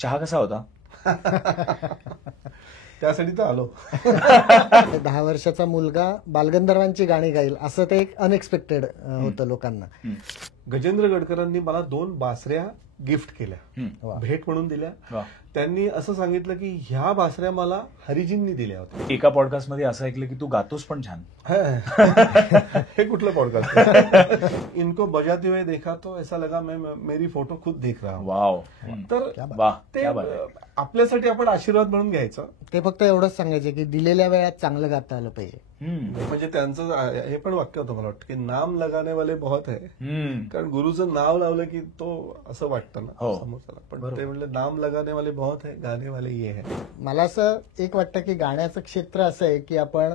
चहा कसा होता? त्यासाठी तर आलो. 10 वर्षाचा मुलगा बालगंधर्वांची गाणी गाईल असं ते एक अनएक्सपेक्टेड होतं लोकांना. गजेंद्र गडकरांनी मला 2 बासऱ्या गिफ्ट केल्या, वा. भेट म्हणून दिल्या. वा. त्यांनी असं सांगितलं की ह्या बासऱ्या मला हरिजींनी दिल्या होत्या. एका पॉडकास्ट मध्ये असं ऐकलं की तू गातोस पण छान. हे कुठलं पॉडकास्ट? इनको बजाते हुए देखा तो ऐसा लगा मैं मेरी फोटो खुद देख रहा हूं. वाव. तर वाह, ते क्या बात आहे. आपल्यासाठी आपण आशीर्वाद म्हणून घ्यायचं. ते फक्त एवढंच सांगायचे की दिलेल्या वेळात चांगलं गाता आलं पाहिजे. म्हणजे त्यांचं हे पण वाक्य होतं मला वाटतं की नाम लगाने वाले बहुत है. हम्म. कारण गुरुचं नाव लावलं की तो असं वाटतं ना हो. समोरच्याला. पण ते म्हणले नाम लगाने वाले बहुत है, गाने वाले ये है. मला असं एक वाटतं की गाण्याचं क्षेत्र असं आहे की आपण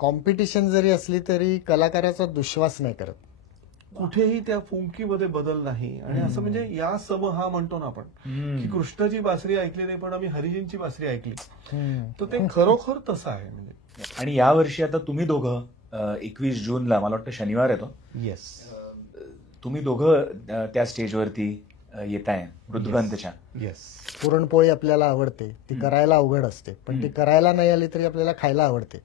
कॉम्पिटिशन जरी असली तरी कलाकाराचा दुश्वास नाही करत. कुठेही त्या फुंकीमध्ये बदल नाही. आणि असं म्हणजे या सम हा म्हणतो ना आपण की कृष्णाची बासरी ऐकली नाही पण आम्ही हरिजींची बासरी ऐकली, तर ते खरोखर तसं आहे. म्हणजे आणि या वर्षी आता तुम्ही दोघं 21 जूनला मला वाटतं शनिवार येतो, येस, तुम्ही दोघं त्या स्टेजवरती येत आहे मृदुगंधच्या. येस. पुरणपोळी आपल्याला आवडते, ती करायला अवघड असते, पण ती करायला नाही आली तरी आपल्याला खायला आवडते.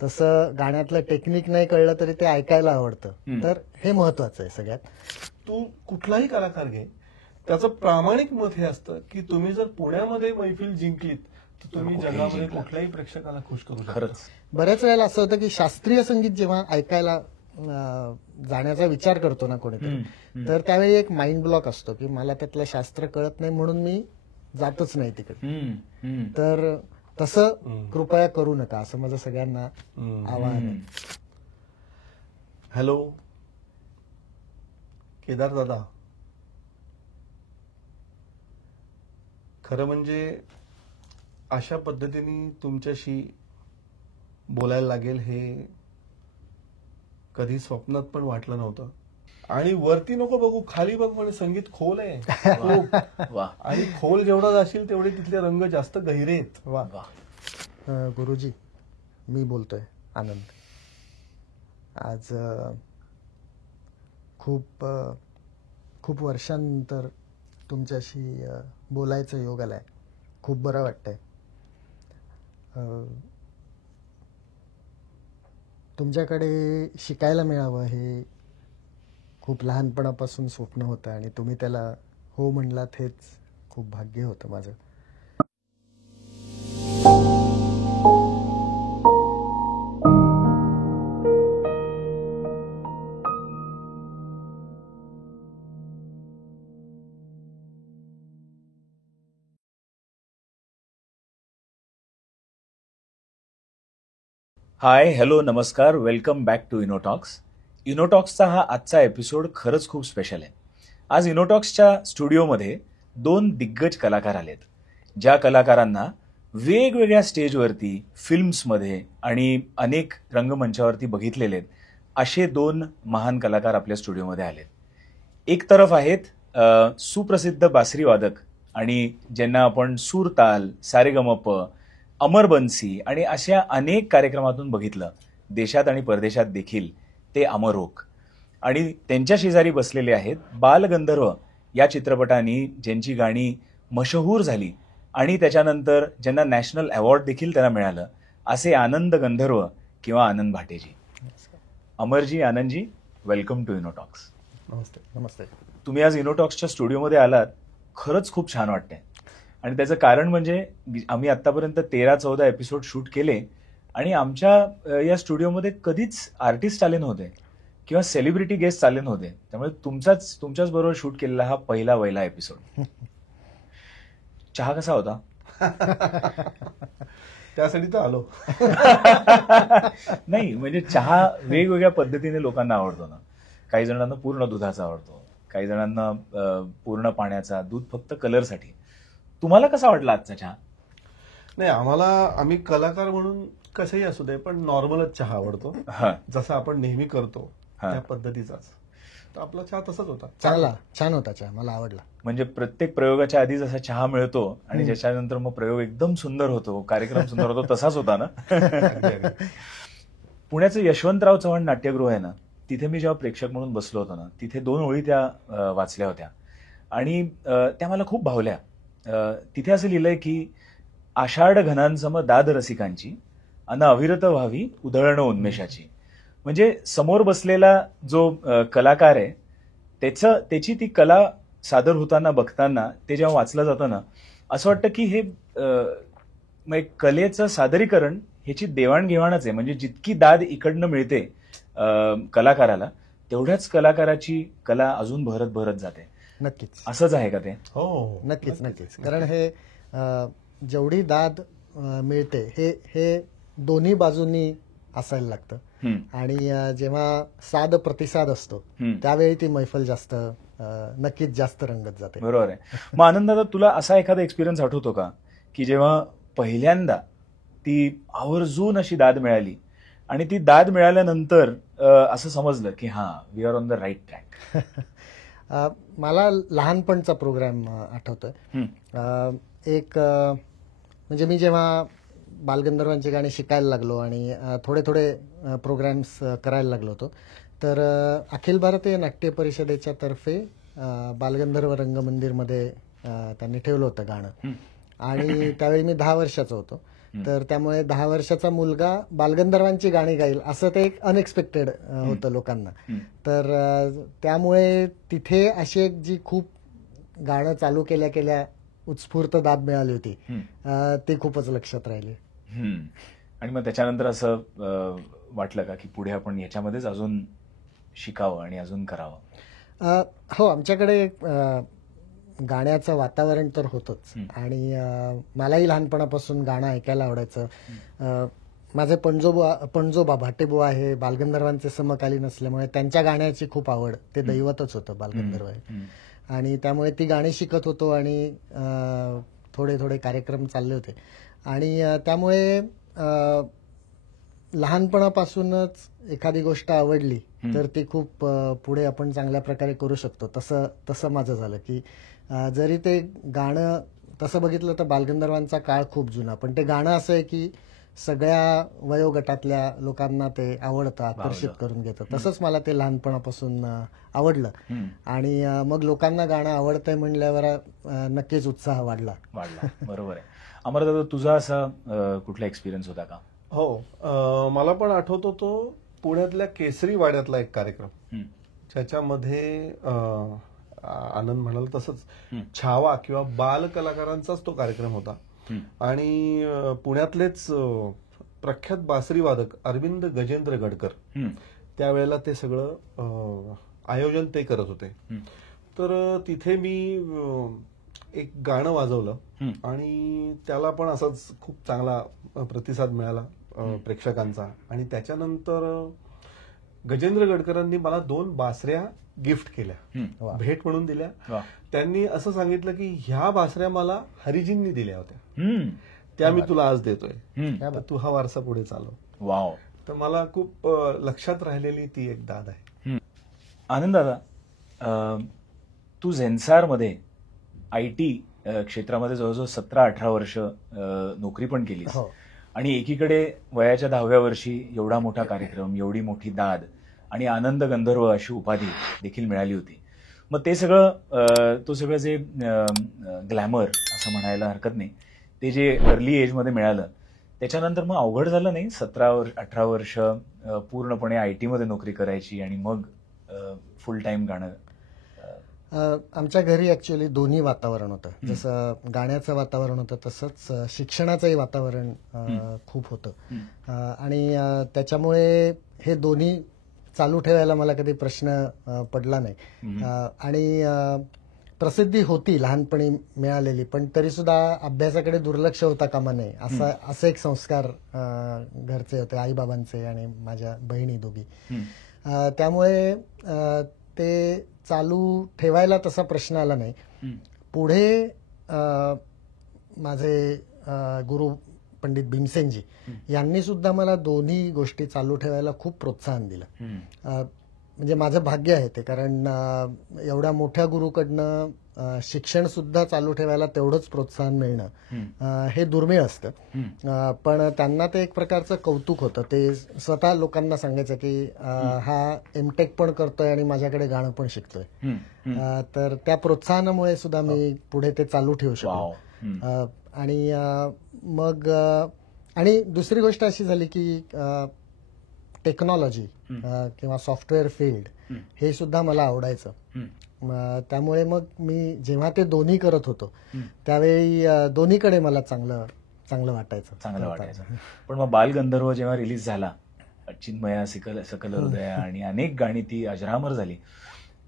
तसं गाण्यातलं टेक्निक नाही कळलं तरी ते ऐकायला आवडतं. तर हे महत्वाचं आहे सगळ्यात. तू कुठलाही कलाकार घे, त्याचं प्रामाणिक मत हे असतं की तुम्ही जर पुण्यामध्ये मैफिल जिंकलीत तर तुम्ही जगामध्ये कुठल्याही प्रेक्षकाला खुश करू शकता. खरंच. बऱ्याच वेळेला असं होतं की शास्त्रीय संगीत जेव्हा ऐकायला जाण्याचा विचार करतो ना कोणीतरी, तर त्यावेळी एक माइंड ब्लॉक असतो की मला त्यातलं शास्त्र कळत नाही म्हणून मी जातच नाही तिकडे. तर तसं कृपया करू नका असं माझं सगळ्यांना आवाहन आहे. हॅलो केदार दादा, खरं म्हणजे अशा पद्धतीने तुमच्याशी बोलायला लागेल हे कधी स्वप्नात पण वाटलं नव्हतं. आणि वरती नको बघू, खाली बघ, म्हणजे संगीत खोल आहे. वा. आणि खोल जेवढा जाशील तेवढे तिथले रंग जास्त गहिरे आहेत. वा. गुरुजी, मी बोलतोय आनंद. आज खूप खूप वर्षांनंतर तुमच्याशी बोलायचं योग आलाय. खूप बरं वाटतंय. तुमच्याकडे शिकायला मिळावं हे खूप लहानपणापासून स्वप्न होतं आणि तुम्ही त्याला हो म्हणलात हेच खूप भाग्य होतं माझं. हाय, हॅलो, नमस्कार, वेलकम बॅक टू इनोटॉक्स. इनोटॉक्सचा हा आजचा एपिसोड खरंच खूप स्पेशल आहे. आज इनोटॉक्सच्या स्टुडिओमध्ये 2 दिग्गज कलाकार आलेत, ज्या कलाकारांना वेगवेगळ्या स्टेजवरती, फिल्म्समध्ये आणि अनेक रंगमंचावरती बघितलेले आहेत. असे 2 महान कलाकार आपल्या स्टुडिओमध्ये आलेत. एक तरफ आहेत सुप्रसिद्ध बासरी वादक आणि ज्यांना आपण सूरताल, सारेगमप, अमरबन्सी आणि अशा अनेक कार्यक्रमातून बघितलं, देशात आणि परदेशात देखील. ते अमर ओक. आणि त्यांच्या शेजारी बसलेले आहेत बालगंधर्व या चित्रपटाने ज्यांची गाणी मशहूर झाली आणि त्याच्यानंतर ज्यांना नॅशनल अवॉर्ड देखील त्यांना मिळालं, असे आनंद गंधर्व किंवा आनंद भाटेजी. Amarji, Anandji, welcome to इनोटॉक्स. नमस्ते. नमस्ते. तुम्ही आज इनोटॉक्सच्या स्टुडिओमध्ये आलात, खरंच खूप छान वाटतंय. आणि त्याचं कारण म्हणजे आम्ही आतापर्यंत 13-14 एपिसोड शूट केले आणि आमच्या या स्टुडिओमध्ये कधीच आर्टिस्ट आले नव्हते किंवा सेलिब्रिटी गेस्ट आले नव्हते. त्यामुळे तुमच्याच बरोबर शूट केलेला हा पहिला एपिसोड. चहा कसा होता? त्यासाठी तर आलो. नाही, म्हणजे चहा वेगवेगळ्या पद्धतीने लोकांना आवडतो ना. काही जणांना पूर्ण दुधाचा आवडतो, काही जणांना पूर्ण पाण्याचा, दूध फक्त कलरसाठी. तुम्हाला कसा वाटला आजचा चहा? नाही, आम्ही कलाकार म्हणून कसंही असू दे पण नॉर्मलच चहा आवडतो, जसं आपण नेहमी करतो त्या पद्धतीचाच. तर आपला चहा तसाच होता. चांगला, छान होता चहा, मला आवडला. म्हणजे प्रत्येक प्रयोगाच्या आधी जसा चहा मिळतो आणि ज्याच्यानंतर मग प्रयोग एकदम सुंदर होतो, कार्यक्रम सुंदर होतो, तसाच होता ना. पुण्याचं यशवंतराव चव्हाण नाट्यगृह आहे ना, तिथे मी जेव्हा प्रेक्षक म्हणून बसलो होतो ना, तिथे 2 ओळी त्या वाचल्या होत्या आणि त्या मला खूप भावल्या. तिथे असं लिहिलंय की आषाढ घनांसम दाद रसिकांची अन अविरत व्हावी उधळण उन्मेषाची. म्हणजे समोर बसलेला जो कलाकार आहे त्याची ती कला सादर होताना बघताना ते जेव्हा वाचलं जातं ना, असं वाटतं की हे एक कलेचं सादरीकरण ह्याची देवाणघेवाणच आहे. म्हणजे जितकी दाद इकडनं मिळते कलाकाराला, तेवढ्याच कलाकाराची कला अजून भरत भरत जाते. नक्कीच असंच आहे का ते? हो, नक्कीच. कारण हे जेवढी दाद मिळते हे दोन्ही बाजूंनी असायला लागतं. आणि जेव्हा साध प्रतिसाद असतो त्यावेळी ती मैफल नक्कीच जास्त रंगत जाते. बरोबर आहे. मग आनंदादा, तुला असा एखादा एक्सपिरियन्स आठवतो का की जेव्हा पहिल्यांदा ती आवर्जून अशी दाद मिळाली आणि ती दाद मिळाल्यानंतर असं समजलं की हा, we are on the right track? मला लहानपणचा प्रोग्राम आठवतोय. म्हणजे मी जेव्हा बालगंधर्वांची गाणी शिकायला लागलो आणि थोडे प्रोग्राम्स करायला लागलो होतो, तर अखिल भारतीय नाट्य परिषदेच्या तर्फे बालगंधर्व रंगमंदिरमध्ये त्यांनी ठेवलं होतं गाणं. आणि त्यावेळी मी 10 वर्षाचा होतो. तर त्यामुळे 10 वर्षाचा मुलगा बालगंधर्वांची गाणी गाईल असं ते एक अनएक्सपेक्टेड होतं लोकांना. तर त्यामुळे तिथे अशी एक जी खूप गाणं चालू केल्या उत्स्फूर्त दाद मिळाली होती, ती खूपच लक्षात राहिली. आणि मग त्याच्यानंतर असं वाटलं का की पुढे आपण याच्यामध्येच अजून शिकावं आणि अजून करावं? हो, आमच्याकडे गाण्याचं वातावरण तर होतंच. आणि मलाही लहानपणापासून गाणं ऐकायला आवडायचं. माझे पणजोबा भाटेबुवा हे बालगंधर्वांचे समकालीन असल्यामुळे त्यांच्या गाण्याची खूप आवड, ते दैवतच होतं बालगंधर्व आहे. आणि त्यामुळे ती गाणी शिकत होतो आणि थोडे कार्यक्रम चालले होते. आणि त्यामुळे लहानपणापासूनच एखादी गोष्ट आवडली तर ती खूप पुढे आपण चांगल्या प्रकारे करू शकतो. तसं माझं झालं की जरी ते गाणं तसं बघितलं तर बालगंधर्वांचा काळ खूप जुना, पण ते गाणं असं आहे की सगळ्या वयोगटातल्या लोकांना ते आवडतं, आकर्षित करून घेतं. तसंच मला ते लहानपणापासून आवडलं. आणि मग लोकांना गाणं आवडतंय म्हणल्यावर नक्कीच उत्साह वाढला. बरोबर आहे. अमरदादा, तुझा असा कुठला एक्सपिरियन्स होता का? हो, मला पण आठवतो तो पुण्यातल्या केसरी वाड्यातला एक कार्यक्रम, ज्याच्यामध्ये आनंद म्हणाल तसंच छावा किंवा बाल कलाकारांचाच तो कार्यक्रम होता. आणि पुण्यातलेच प्रख्यात बासरी वादक अरविंद गजेंद्र गडकर त्यावेळेला ते सगळं आयोजन ते करत होते. तर तिथे मी एक गाणं वाजवलं आणि त्याला पण असाच खूप चांगला प्रतिसाद मिळाला प्रेक्षकांचा. आणि त्याच्यानंतर गजेंद्र गडकरांनी मला 2 बासऱ्या गिफ्ट केल्या, भेट म्हणून दिल्या. त्यांनी असं सांगितलं की ह्या बासऱ्या मला हरिजींनी दिल्या होत्या, त्या मी तुला आज देतोय, तर तू हा वारसा पुढे चालव. वाव. तर मला खूप लक्षात राहिलेली ती एक दाद आहे. आनंदादा, तू झेन्सारमध्ये IT क्षेत्रामध्ये जवळजवळ 17-18 वर्ष नोकरी पण केलीस. आणि एकीकडे वयाच्या 10व्या वर्षी एवढा मोठा कार्यक्रम, एवढी मोठी दाद आणि आनंद गंधर्व अशी उपाधी देखील मिळाली होती. मग ते सगळं जे ग्लॅमर असं म्हणायला हरकत नाही, ते जे अर्ली एजमध्ये मिळालं, त्याच्यानंतर मग अवघड झालं नाही 17-18 वर्ष पूर्णपणे IT मध्ये नोकरी करायची आणि मग फुल टाइम गाणं? आमच्या घरी ऍक्च्युअली दोन्ही वातावरण होतं. जसं गाण्याचं वातावरण होतं तसंच शिक्षणाचंही वातावरण खूप होतं. आणि त्याच्यामुळे हे दोन्ही चालू ठेवायला मला कधी प्रश्न पडला नाही. आणि प्रसिद्धी होती लहानपणी मिळालेली, पण तरी सुद्धा अभ्यासाकडे दुर्लक्ष होता कामा नये असे एक संस्कार घरचे होते, आईबाबांचे आणि माझ्या बहिणी दोघी. त्यामुळे ते चालू ठेवायला तसा प्रश्न आला नाही. पुढे माझे गुरु पंडित भीमसेनजी यांनी सुद्धा मला दोन्ही गोष्टी चालू ठेवायला खूप प्रोत्साहन दिलं. म्हणजे माझं भाग्य आहे ते, कारण एवढ्या मोठ्या गुरुकडनं शिक्षण सुद्धा चालू ठेवायला तेवढंच प्रोत्साहन मिळणं हे दुर्मिळ असतं. पण त्यांना ते एक प्रकारचं कौतुक होतं. ते स्वतः लोकांना सांगायचं की हा एमटेक पण करतोय आणि माझ्याकडे गाणं पण शिकतोय. तर त्या प्रोत्साहनामुळे सुद्धा मी पुढे ते चालू ठेवू शकलो. आणि मग आणि दुसरी गोष्ट अशी झाली की टेक्नॉलॉजी किंवा सॉफ्टवेअर फील्ड हे सुद्धा मला आवडायचं. त्यामुळे मग मी जेव्हा ते दोन्ही करत होतो त्यावेळी दोन्हीकडे मला चांगलं वाटायचं. पण मग बालगंधर्व जेव्हा रिलीज झाला, चिन्मया सकल हृदय आणि अनेक गाणी ती अजरामर झाली,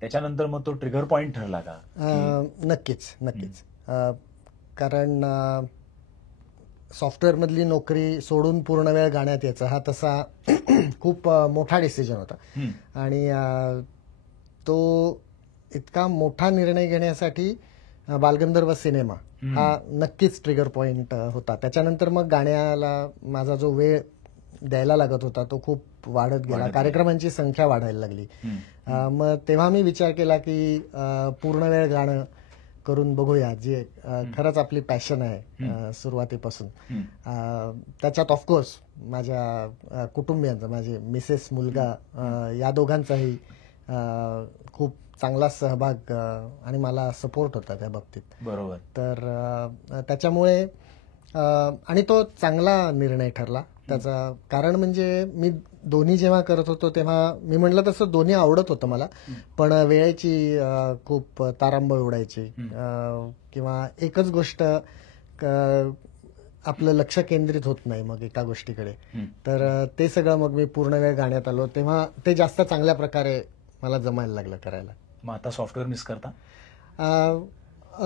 त्याच्यानंतर मग तो ट्रिगर पॉइंट ठरला का? नक्कीच. कारण सॉफ्टवेअर मधली नोकरी सोडून पूर्ण वेळ गाण्यात यायचं हा तसा खूप मोठा डिसिजन होता. आणि तो इतका मोठा निर्णय घेण्यासाठी बालगंधर्व सिनेमा हा नक्कीच ट्रिगर पॉइंट होता. त्याच्यानंतर मग गाण्याला माझा जो वेळ द्यायला लागत होता तो खूप वाढत गेला. कार्यक्रमांची संख्या वाढायला लागली. मग तेव्हा मी विचार केला की पूर्ण वेळ गाणं करून बघूया, जे खरंच आपली पॅशन आहे सुरुवातीपासून. त्याच्यात ऑफकोर्स माझ्या कुटुंबियांचा, माझे मिसेस, मुलगा या दोघांचाही खूप चांगला सहभाग आणि मला सपोर्ट होता त्या बाबतीत. बरोबर. तर त्याच्यामुळे आणि तो चांगला निर्णय ठरला. त्याचा कारण म्हणजे मी दोन्ही जेव्हा करत होतो तेव्हा मी म्हटलं तसं दोन्ही आवडत होतं मला, पण वेळेची खूप तारांबळ उडायची किंवा एकच गोष्ट आपलं लक्ष केंद्रित होत नाही मग एका गोष्टीकडे. तर ते सगळं मग मी पूर्ण वेळ गाण्यात आलो तेव्हा ते जास्त चांगल्या प्रकारे मला जमायला लागलं करायला. मग आता सॉफ्टवेअर मिस करता?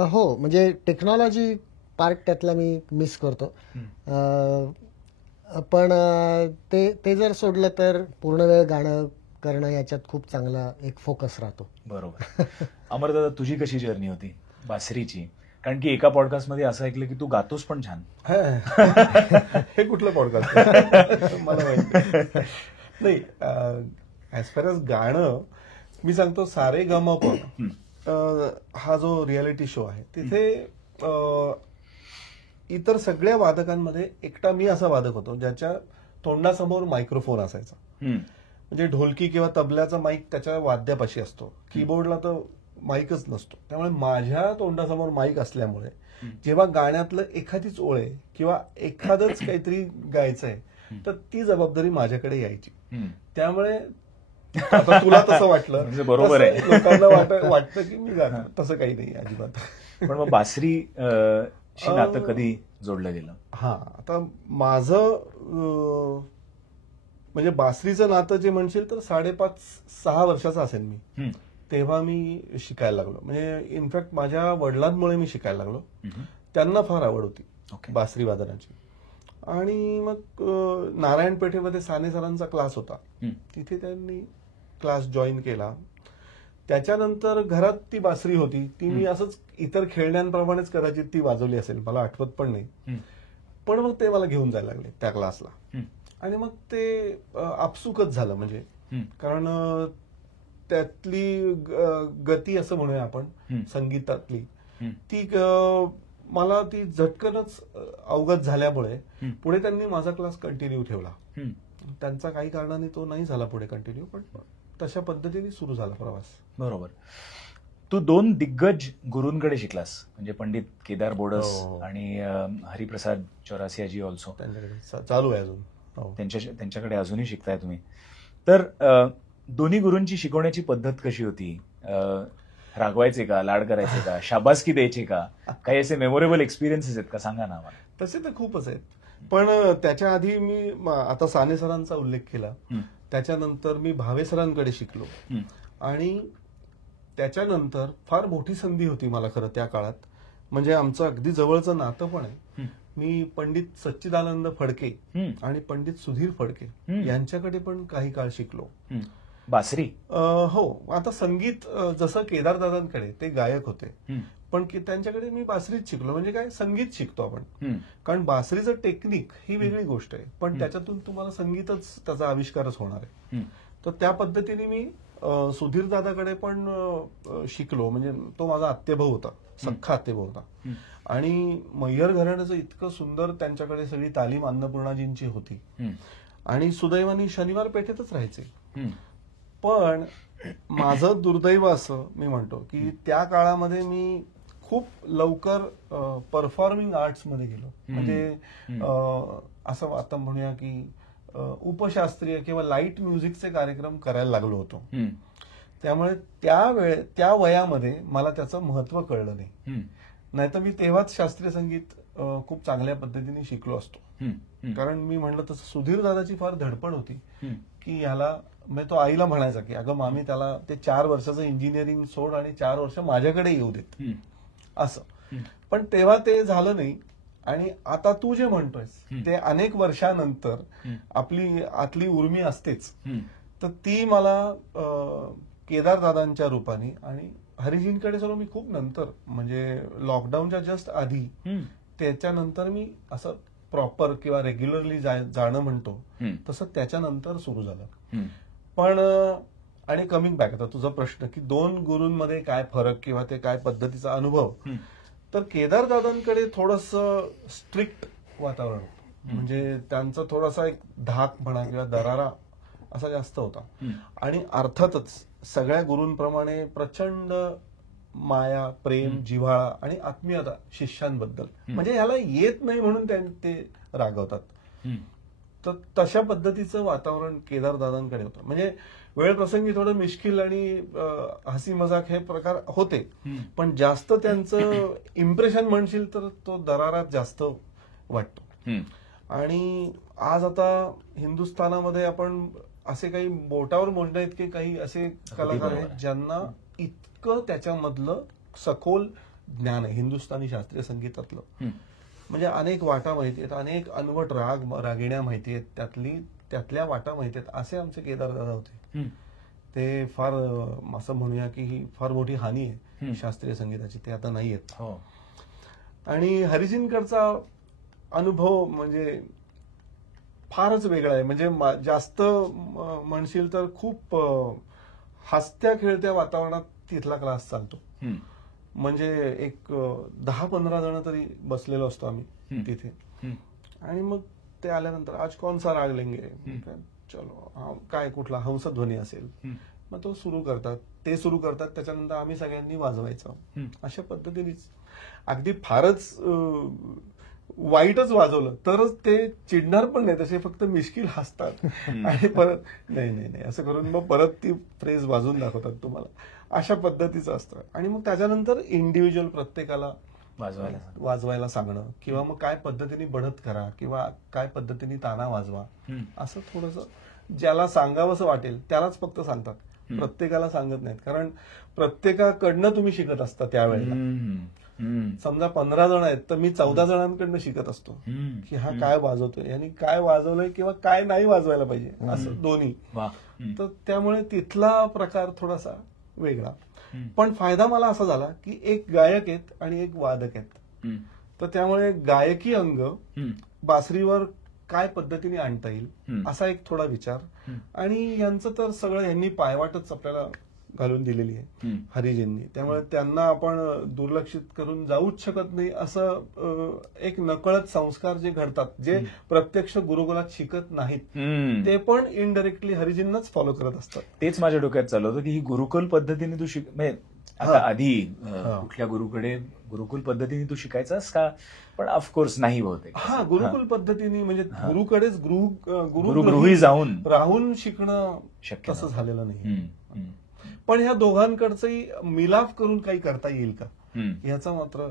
हो, म्हणजे टेक्नॉलॉजी पार्ट त्यातला मी मिस करतो. पण ते जर सोडलं तर पूर्ण वेळ गाणं करणं याच्यात खूप चांगला एक फोकस राहतो. बरोबर. अमरदादा, तुझी कशी जर्नी होती बासरीची? कारण की एका पॉडकास्टमध्ये असं ऐकलं की तू गातोस पण छान. हे कुठलं पॉडकास्ट मला माहिती नाही. ऍज फार एज गाणं मी सांगतो, सारे गम प हा जो रियालिटी शो आहे तिथे इतर सगळ्या वादकांमध्ये एकटा मी असा वादक होतो ज्याच्या तोंडासमोर मायक्रोफोन असायचा. म्हणजे ढोलकी किंवा तबल्याचा माईक त्याच्या वाद्यापाशी असतो, कीबोर्डला तर माईकच नसतो. त्यामुळे माझ्या तोंडासमोर माईक असल्यामुळे जेव्हा गाण्यातलं एखादीच ओळ आहे किंवा एखादंच काहीतरी गायचंय तर ती जबाबदारी माझ्याकडे यायची. त्यामुळे आता तुला तसं वाटलं, बरोबर आहे, लोकांना वाटतं की मी गातो, तसं काही नाही अजिबात. पण मग बासरी नातं कधी जोडलं गेलं? हा, आता माझं म्हणजे बासरीचं नातं जे म्हणशील तर 5.5-6 वर्षाचा असेल मी, तेव्हा मी शिकायला लागलो. म्हणजे इनफॅक्ट माझ्या वडिलांमुळे मी शिकायला लागलो. त्यांना फार आवड होती बासरी वादनाची. आणि मग नारायण पेठेमध्ये साने सरांचा क्लास होता, तिथे त्यांनी क्लास जॉईन केला. त्याच्यानंतर घरात ती बासरी होती, ती मी असंच इतर खेळण्यांप्रमाणेच कदाचित ती वाजवली असेल, मला आठवत पण नाही. पण मग ते मला घेऊन जायला लागले त्या क्लासला. आणि मग ते आपसुकच झालं, म्हणजे कारण त्यातली गती असं म्हणूया आपण संगीतातली, ती मला ती झटकनच अवगत झाल्यामुळे पुढे त्यांनी माझा क्लास कंटिन्यू ठेवला. त्यांचा काही कारणाने तो नाही झाला पुढे कंटिन्यू, पण तशा पद्धतीने सुरू झाला प्रवास. बरोबर. तू 2 दिग्गज गुरूंकडे शिकलास, म्हणजे पंडित केदार बोडस आणि हरिप्रसाद चौरासियाजी ऑल्सो. त्यांच्याकडे चालू आहे अजून. त्यांच्याकडे अजूनही शिकताय तुम्ही. तर दोन्ही गुरूंची शिकवण्याची पद्धत कशी होती? रागवायचे का, लाड करायचे का, शाबासकी द्यायचे का? काही असे मेमोरेबल एक्सपिरियन्सेस आहेत का? सांगा ना आम्हाला. तसे तर खूपच आहेत, पण त्याच्या आधी मी आता साने सरांचा उल्लेख केला, त्याच्यानंतर मी भावे सरांकडे शिकलो. आणि त्याच्यानंतर फार मोठी संधी होती मला खरं त्या काळात, म्हणजे आमचं अगदी जवळचं नातं पण आहे. मी पंडित सच्चिदानंद फडके आणि पंडित सुधीर फडके यांच्याकडे पण काही काळ शिकलो. बासरी? हो. आता संगीत जसं केदारदादांकडे ते गायक होते, पण त्यांच्याकडे मी बासरीच शिकलो. म्हणजे काय, संगीत शिकतो आपण, कारण बासरीचं टेक्निक ही वेगळी गोष्ट आहे, पण त्याच्यातून तुम्हाला संगीतच त्याचा आविष्कारच होणार आहे. तर त्या पद्धतीने मी सुधीर दादाकडे पण शिकलो. म्हणजे तो माझा आत्तेभाऊ होता, सख्खा आत्तेभाऊ होता. आणि मय्यर घराण्याचं इतकं सुंदर त्यांच्याकडे सगळी तालीम अन्नपूर्णाजींची होती. आणि सुदैवानी शनिवार पेठेतच राहायचे. पण माझं दुर्दैव असं मी म्हणतो की त्या काळामध्ये मी खूप लवकर परफॉर्मिंग आर्ट्स मध्ये गेलो. म्हणजे असं आता म्हणूया की उपशास्त्रीय किंवा लाईट म्युझिकचे कार्यक्रम करायला लागलो होतो. त्यामुळे त्या वयामध्ये मला त्याचं महत्व कळलं नाही. नाहीतर मी तेव्हाच शास्त्रीय संगीत खूप चांगल्या पद्धतीने शिकलो असतो. कारण मी म्हणलं तसं सुधीर दादाची फार धडपड होती की ह्याला, म्हणजे तो आईला म्हणायचा की अगं मामी त्याला ते 4 वर्षाचं इंजिनिअरिंग सोड आणि 4 वर्ष माझ्याकडे येऊ देत असं. पण तेव्हा ते झालं नाही. आणि आता तू जे म्हणतोयस ते अनेक वर्षानंतर आपली आतली उर्मी असतेच, तर ती मला केदारदादांच्या रूपाने आणि हरिजींकडे सगळं मी खूप नंतर, म्हणजे लॉकडाऊनच्या जस्ट आधी, त्याच्यानंतर मी असं प्रॉपर किंवा रेग्युलरली जाणं म्हणतो तसं त्याच्यानंतर सुरू झालं. पण आणि कमिंग बॅक, आता तुझा प्रश्न की 2 गुरूंमध्ये काय फरक किंवा ते काय पद्धतीचा अनुभव, तर केदारदादांकडे थोडंसं स्ट्रिक्ट वातावरण होतं. म्हणजे त्यांचा थोडासा एक धाक म्हणा किंवा दरारा असा जास्त होता. आणि अर्थातच सगळ्या गुरूंप्रमाणे प्रचंड माया, प्रेम, जिव्हाळा आणि आत्मीयता शिष्यांबद्दल. म्हणजे ह्याला येत नाही म्हणून ते रागवतात. तर तशा पद्धतीचं वातावरण केदारदादांकडे होतं. म्हणजे वेळ प्रसंगी थोडं मिश्किल आणि हसी मजाक हे प्रकार होते, पण जास्त त्यांचं इम्प्रेशन म्हणशील तर तो दरारात जास्त वाटतो. आणि आज आता हिंदुस्थानामध्ये आपण असे काही बोटावर मोजण्या इतके काही असे कलाकार आहेत ज्यांना इतकं त्याच्यामधलं सखोल ज्ञान आहे हिंदुस्थानी शास्त्रीय संगीतातलं. म्हणजे अनेक वाटा माहिती आहेत, अनेक अनवट रागिण्या माहिती आहेत, त्यातल्या वाटा माहिती आहेत. असे आमचे केदारदादा होते. ते फार असं म्हणूया की ही फार मोठी हानी आहे शास्त्रीय संगीताची, ते आता नाही आहेत. आणि हरिजींकडचा अनुभव म्हणजे फारच वेगळा आहे. म्हणजे जास्त म्हणशील तर खूप हसत्या खेळत्या वातावरणात तिथला क्लास चालतो. म्हणजे एक 10-15 जण तरी बसलेलो असतो आम्ही तिथे. आणि मग ते आल्यानंतर आज कोणसा राग लेंगे, चलो काय कुठला हंसध्वनी असेल, मग तो सुरू करतात, ते सुरू करतात, त्याच्यानंतर आम्ही सगळ्यांनी वाजवायचं. अशा पद्धतीनेच अगदी फारच वाईटच वाजवलं तरच ते चिडणार पण नाही, तसे फक्त मिश्किल हसतात आणि परत नाही असं करून मग परत ती फ्रेज वाजवून दाखवतात तुम्हाला. अशा पद्धतीचं असतं. आणि मग त्याच्यानंतर इंडिव्हिज्युअल प्रत्येकाला वाजवायला सांगणं किंवा मग काय पद्धतीने बढत करा किंवा काय पद्धतीने ताना वाजवा, असं थोडंसं ज्याला सांगावंसं वाटेल त्यालाच फक्त सांगतात. प्रत्येकाला सांगत नाहीत, कारण प्रत्येकाकडनं तुम्ही शिकत असता त्यावेळेला. समजा 15 जण आहेत तर मी 14 जणांकडनं शिकत असतो की हा काय वाजवतोय, यांनी काय वाजवलंय किंवा काय नाही वाजवायला पाहिजे, असं दोन्ही. तर त्यामुळे तिथला प्रकार थोडासा वेगळा. पण फायदा मला असा झाला की एक गायक आहेत आणि एक वादक आहेत. तर त्यामुळे गायकी अंग बासरीवर काय पद्धतीने आणता येईल असा एक थोडा विचार. आणि यांचं तर सगळं यांनी पायवाटच आपल्याला घालून दिलेली आहे हरिजींनी. त्यामुळे त्यांना आपण दुर्लक्षित करून जाऊच शकत नाही. असं एक नकळत संस्कार जे घडतात, जे प्रत्यक्ष गुरुकुलात शिकत नाहीत, ते पण इनडायरेक्टली हरिजींनाच फॉलो करत असतात. तेच माझ्या डोक्यात चालू होतं की ही गुरुकुल पद्धतीने तू म्हणजे आता आधी कुठल्या गुरुकुल पद्धतीने तू शिकायचास का? पण ऑफकोर्स नाही बहुतेक. गुरुकुल पद्धतीने म्हणजे गुरुकडेच गुरुगृही जाऊन राहून शिकणं शक्य तसं झालेलं नाही. पण ह्या दोघांकडचंही मिलाफ करून काही करता येईल का याचा मात्र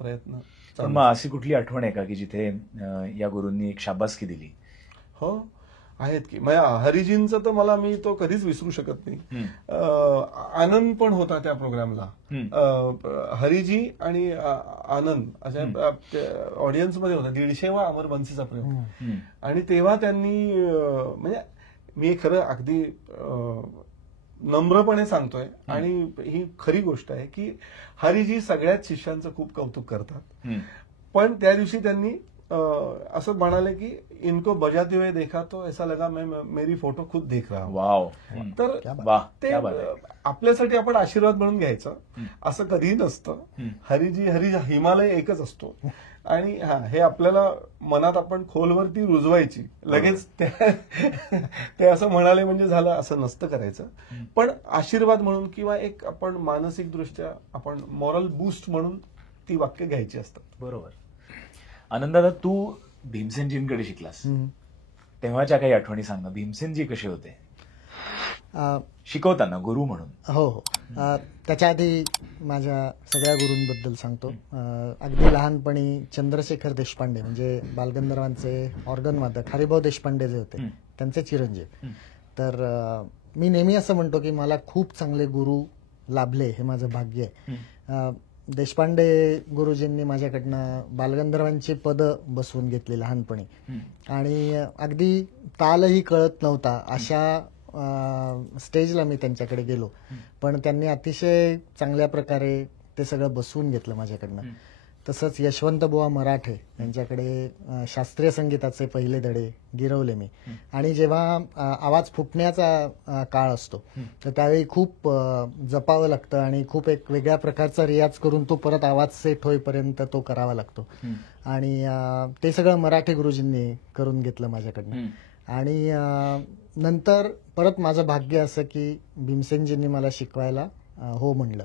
प्रयत्न. पण मग अशी कुठली आठवण आहे का की जिथे या गुरूंनी एक शाबासकी दिली? हो, आहेत की. हरिजींचं तर मी तो कधीच विसरू शकत नाही. आनंद पण होता त्या प्रोग्रामला. हरिजी आणि आनंद अशा ऑडियन्समध्ये होता. 150वा अमर बन्सीचा प्रयोग. आणि तेव्हा त्यांनी म्हणजे मी खरं अगदी नम्रपणे सांगतोय आणि ही खरी गोष्ट आहे की हरिजी सगळ्याच शिष्यांचं खूप कौतुक करतात. पण त्या दिवशी त्यांनी असं म्हणाले की इनको बजाते हुए देखा तो ऐसा लगा मैं मेरी फोटो खुद देख रहा हूं. वाव. तर वाह, ते क्या बात आहे. आपल्यासाठी आपण आशीर्वाद म्हणून घ्यायचं असं कधीही नसतं. हरी हिमालय एकच असतो आणि हे आपल्याला मनात आपण खोलवरती रुजवायची लगेच ते असं म्हणाले म्हणजे झालं असं नसतं करायचं. पण आशीर्वाद म्हणून किंवा एक आपण मानसिक दृष्ट्या आपण मॉरल बूस्ट म्हणून ती वाक्य घ्यायची असतात. बरोबर. आनंदादा, तू भीमसेनजींकडे शिकलास, तेव्हाच्या काही आठवणी सांग ना. भीमसेनजी कसे होते शिकवताना, गुरु म्हणून? हो. त्याच्या आधी माझ्या सगळ्या गुरूंबद्दल सांगतो. अगदी लहानपणी चंद्रशेखर देशपांडे म्हणजे बालगंधर्वांचे ऑर्गन वादक हरिभाऊ देशपांडे जे होते त्यांचे चिरंजीव. तर मी नेहमी असं म्हणतो की मला खूप चांगले गुरु लाभले, हे माझं भाग्य आहे. देशपांडे गुरुजींनी माझ्याकडनं बालगंधर्वांची पदं बसवून घेतली लहानपणी आणि अगदी तालही कळत नव्हता अशा स्टेजला मी त्यांच्याकडे गेलो. पण त्यांनी अतिशय चांगल्या प्रकारे ते सगळं बसवून घेतलं माझ्याकडनं. तसंच यशवंत बुवा मराठे यांच्याकडे शास्त्रीय संगीताचे पहिले धडे गिरवले मी. आणि जेव्हा आवाज फुटण्याचा काळ असतो तर त्यावेळी खूप जपावं लागतं आणि खूप एक वेगळ्या प्रकारचा रियाज करून तो परत आवाज सेट होईपर्यंत तो करावा लागतो. आणि ते सगळं मराठे गुरुजींनी करून घेतलं माझ्याकडनं. आणि नंतर परत माझं भाग्य असं की भीमसेनजींनी मला शिकवायला हो म्हणलं.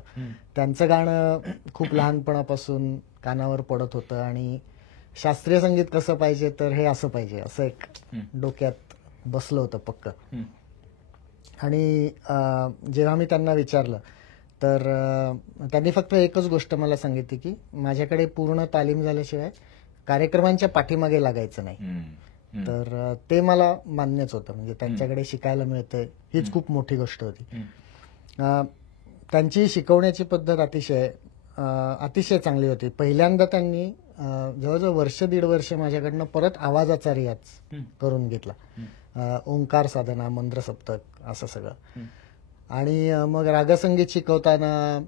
त्यांचं गाणं खूप लहानपणापासून कानावर पडत होतं आणि शास्त्रीय संगीत कसं पाहिजे तर हे असं पाहिजे असं एक डोक्यात बसलं होतं पक्क. आणि जेव्हा मी त्यांना विचारलं तर त्यांनी फक्त एकच गोष्ट मला सांगितली की माझ्याकडे पूर्ण तालीम झाल्याशिवाय कार्यक्रमांच्या पाठीमागे लागायचं नाही. तर ते मला मान्यच होतं. म्हणजे त्यांच्याकडे शिकायला मिळतंय हीच खूप मोठी गोष्ट होती. त्यांची शिकवण्याची पद्धत अतिशय चांगली होती. पहिल्यांदा त्यांनी जवळजवळ वर्ष दीड वर्ष माझ्याकडनं परत आवाजाचा रियाज करून घेतला. ओंकार साधना, मंत्र सप्तक असं सगळं. आणि मग रागसंगीत शिकवताना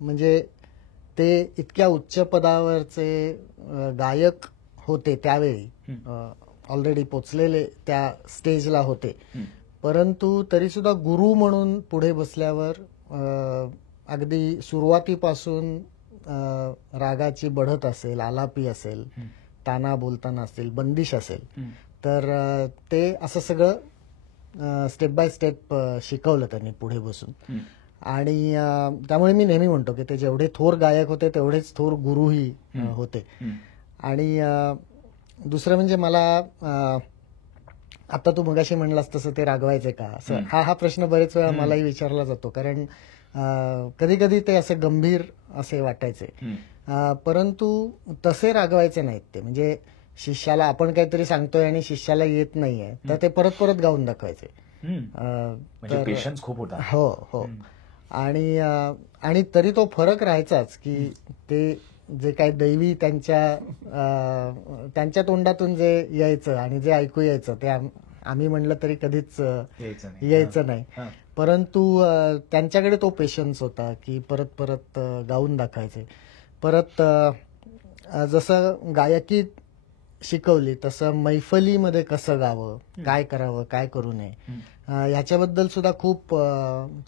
म्हणजे ते इतक्या उच्च पदावरचे गायक होते त्यावेळी, ऑलरेडी पोचलेले त्या स्टेजला होते. परंतु तरी सुद्धा गुरु म्हणून पुढे बसल्यावर अगदी सुरुवातीपासून रागाची बढत असेल, आलापी असेल, ताना बोलताना असेल, बंदिश असेल, तर ते असं सगळं स्टेप बाय स्टेप शिकवलं त्यांनी पुढे बसून. आणि त्यामुळे मी नेहमी म्हणतो की ते जेवढे थोर गायक होते तेवढेच थोर गुरुही होते. आणि दुसरं म्हणजे मला आता तू मगाशी म्हणलास तसं ते रागवायचे का असं हा प्रश्न बरेच वेळा मलाही विचारला जातो. कारण कधी कधी ते असे गंभीर असे वाटायचे, परंतु तसे रागवायचे नाहीत ते. म्हणजे शिष्याला आपण काहीतरी सांगतोय आणि शिष्याला येत नाहीये तर ते परत परत गाऊन दाखवायचे. पेशन्स खूप होता. हो. आणि तरी तो फरक राहायचाच की ते जे काही दैवी त्यांच्या तोंडातून जे यायचं आणि जे ऐकू यायचं ते आम्ही म्हणलं तरी कधीच यायचं नाही. परंतु त्यांच्याकडे तो पेशन्स होता की परत परत गाऊन दाखवायचे. परत जसं गायकी शिकवली तसं मैफलीमध्ये कसं गावं, काय करावं, काय करू नये ह्याच्याबद्दल सुद्धा खूप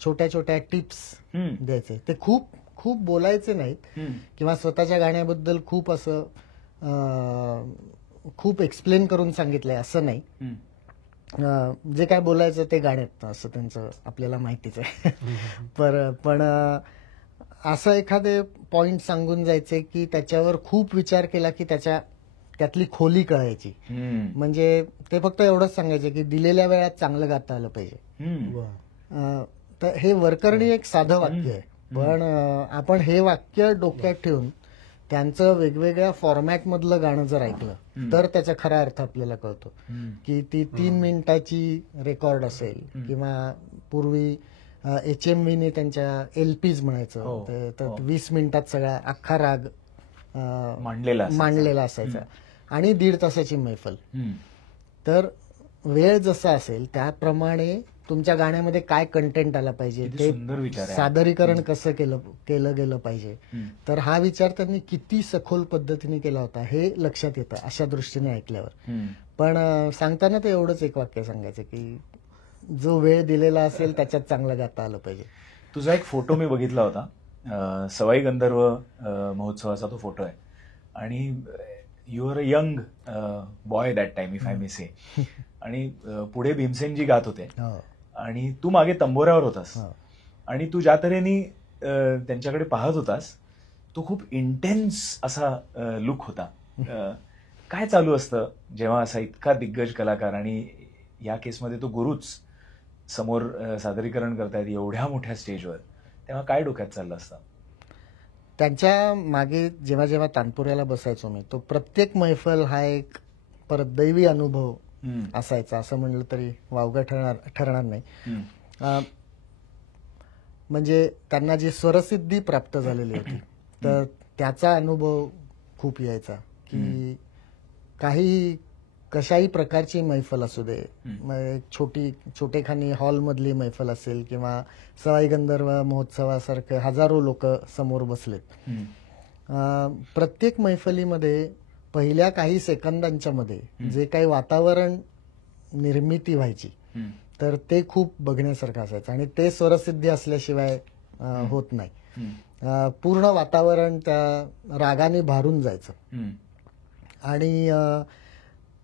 छोट्या छोट्या टिप्स द्यायचे. ते खूप बोलायचे नाहीत किंवा स्वतःच्या गाण्याबद्दल खूप असं खूप एक्सप्लेन करून सांगितलंय असं नाही. जे काय बोलायचं ते गाण्यात असं त्यांचं आपल्याला माहितीच आहे. पण असं एखादे पॉइंट सांगून जायचे की त्याच्यावर खूप विचार केला की त्यातली खोली कळायची. म्हणजे ते फक्त एवढंच सांगायचे की दिलेल्या वेळात चांगलं गाता आलं पाहिजे. तर हे वरकरणी एक साधं वाक्य आहे, पण आपण हे वाक्य डोक्यात ठेवून त्यांचं वेगवेगळ्या फॉर्मॅट मधलं गाणं जर ऐकलं तर त्याचा खरा अर्थ आपल्याला कळतो. की ती 3 मिनिटाची रेकॉर्ड असेल किंवा पूर्वी HMVने त्यांच्या LPs म्हणायचं तर 20 मिनिटात सगळा अख्खा राग मांडलेला असायचा आणि 1.5 तासाची मैफल. तर वेळ जसा असेल त्याप्रमाणे तुमच्या गाण्यामध्ये काय कंटेंट आला पाहिजे, किती ते सुंदर विचार आहे. सादरीकरण कसं केलं गेलं पाहिजे. तर हा विचार त्यांनी किती सखोल पद्धतीने केला होता हे लक्षात येतं अशा दृष्टीने ऐकल्यावर. पण सांगताना ते एवढंच एक वाक्य सांगायचं की जो वेळ दिलेला असेल त्याच्यात चांगलं गाता आलं पाहिजे. तुझा एक फोटो मी बघितला होता, सवाई गंधर्व महोत्सवाचा तो फोटो आहे, आणि you are a young boy that time if I may say, आणि पुढे भीमसेनजी गात होते आणि तू मागे तंबोऱ्यावर होतास, आणि तू ज्या तऱ्हेने त्यांच्याकडे पाहत होतास तो खूप इंटेन्स असा लुक होता. काय चालू असतं जेव्हा असा इतका दिग्गज कलाकार, आणि या केसमध्ये तो गुरुच समोर सादरीकरण करतायत एवढ्या मोठ्या स्टेजवर, तेव्हा काय डोक्यात चाललं असतं? त्यांच्या मागे जेव्हा जेव्हा तानपुऱ्याला बसायचो मी, तो प्रत्येक मैफल हा एक परत दैवी अनुभव असायचा असं म्हणलं तरी वावगं ठरणार नाही. म्हणजे त्यांना जी स्वरसिद्धी प्राप्त झालेली होती तर त्याचा अनुभव खूप यायचा की काही कशाही प्रकारची मैफल असू दे, छोटेखानी हॉलमधली मैफल असेल किंवा सवाई गंधर्व महोत्सवासारखे हजारो लोक समोर बसलेत, प्रत्येक मैफलीमध्ये पहिल्या काही सेकंदांच्या मध्ये जे काही वातावरण निर्मिती व्हायची तर ते खूप बघण्यासारखं असायचं, आणि ते स्वरसिद्धी असल्याशिवाय होत नाही. पूर्ण वातावरण त्या रागाने भारून जायचं. आणि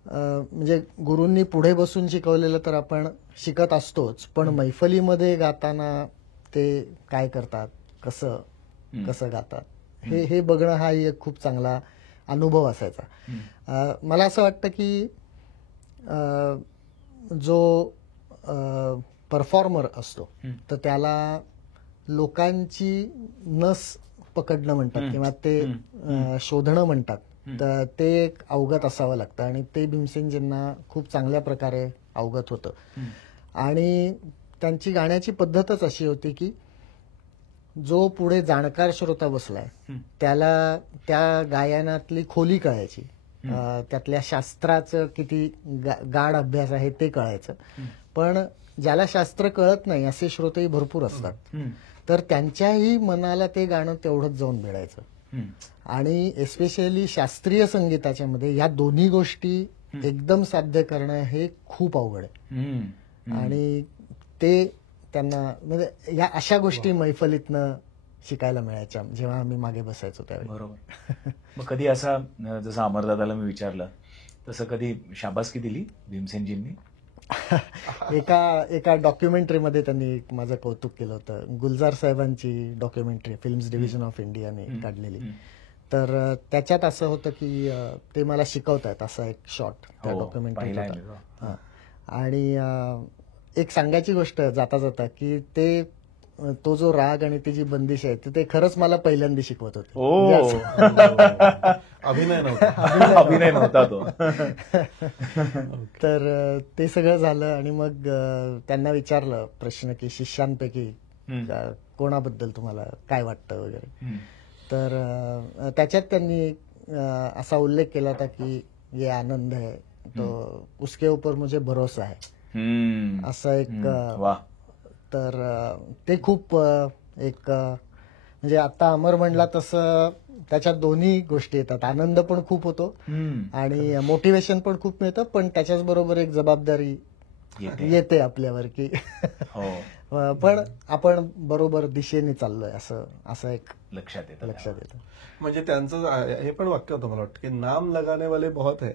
म्हणजे गुरूंनी पुढे बसून शिकवलेलं तर आपण शिकत असतोच, पण मैफलीमध्ये गाताना ते काय करतात, कसं गातात हे बघणं हा एक खूप चांगला अनुभव असायचा. मला असं वाटतं की जो परफॉर्मर असतो तर त्याला लोकांची नस पकडणं म्हणतात किंवा ते शोधणं म्हणतात, तर ते एक अवगत असावं लागतं, आणि ते भीमसेनजींना खूप चांगल्या प्रकारे अवगत होतं. आणि त्यांची गाण्याची पद्धतच अशी होती की जो पुढे जाणकार श्रोता बसलाय त्याला त्या गायनातली खोली कळायची, त्यातल्या शास्त्राचं किती गाढ अभ्यास आहे ते कळायचं. पण ज्याला शास्त्र कळत नाही असे श्रोतेही भरपूर असतात, तर त्यांच्याही मनाला ते गाणं तेवढंच जाऊन भिडायचं. आणि एस्पेशली शास्त्रीय संगीताच्या मध्ये या दोन्ही गोष्टी एकदम साध्य करणं हे खूप अवघड आहे. आणि ते त्यांना म्हणजे या अशा गोष्टी मैफलीतनं शिकायला मिळायच्या जेव्हा आम्ही मागे बसायचो त्यावेळी. बरोबर. मग कधी असा, जसं अमरदादाला मी विचारलं तसं कधी शाबासकी दिली भीमसेनजींनी? एका डॉक्युमेंटरीमध्ये त्यांनी माझं कौतुक केलं होतं. गुलजार साहेबांची डॉक्युमेंटरी फिल्म्स डिव्हिजन ऑफ इंडियाने काढलेली. तर त्याच्यात असं होतं की ते मला शिकवतात असा एक शॉट त्या डॉक्युमेंटरीत होता. आणि एक सांगायची गोष्ट जाता जाता की तो जो राग आणि ती जी बंदिश आहे ते खरंच मला पहिल्यांदा शिकवत होते. अभिनय नव्हता तो. तर ते सगळं झालं आणि मग त्यांना विचारलं प्रश्न की शिष्यांपैकी कोणाबद्दल तुम्हाला काय वाटतं वगैरे. तर त्याच्यात त्यांनी असा उल्लेख केला होता की ये आनंद है तो उसके ऊपर मुझे भरोसा है, असं एक. तर ते खूप एक म्हणजे आता अमर म्हणला तसं त्याच्यात दोन्ही गोष्टी येतात. आनंद पण खूप होतो आणि मोटिवेशन पण खूप मिळतं, पण त्याच्याच बरोबर एक जबाबदारी येते आपल्यावर की पण आपण बरोबर दिशेने चाललोय असं एक लक्षात येतं. म्हणजे त्यांचं हे पण वाक्य होतं मला वाटतं की नाम लगाने वाले बहुत है.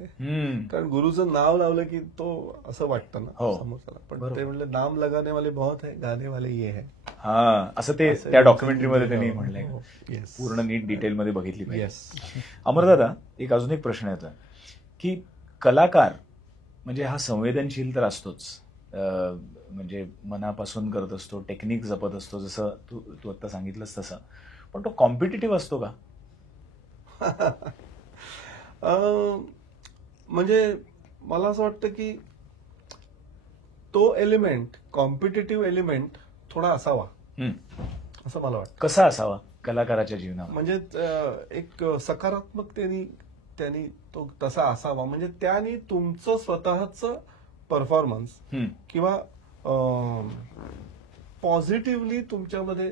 कारण गुरुचं नाव लावलं की तो असं वाटतं ना समोरच्याला, पण ते म्हणले नाम लगाने वाले बहुत है, गाने वाले ये है. हा, असं ते त्या डॉक्युमेंटरीमध्ये त्यांनी म्हणलंय. पूर्ण नीट डिटेलमध्ये बघितली पाहिजे. अमरदादा, एक अजून एक प्रश्न येतो की कलाकार म्हणजे हा संवेदनशील तर असतोच, म्हणजे मनापासून करत असतो, टेक्निक जपत असतो, जसं तू आता सांगितलंस तसं, पण तो कॉम्पिटिटिव्ह असतो का? म्हणजे मला असं वाटतं की तो एलिमेंट, कॉम्पिटिटिव्ह एलिमेंट थोडा असावा असं मला वाटतं. कसा असावा कलाकाराच्या जीवनात? म्हणजे एक सकारात्मकतेने त्यांनी तो तसा असावा, म्हणजे त्याने तुमचं स्वतःच परफॉर्मन्स किंवा पॉझिटिव्हली तुमच्यामध्ये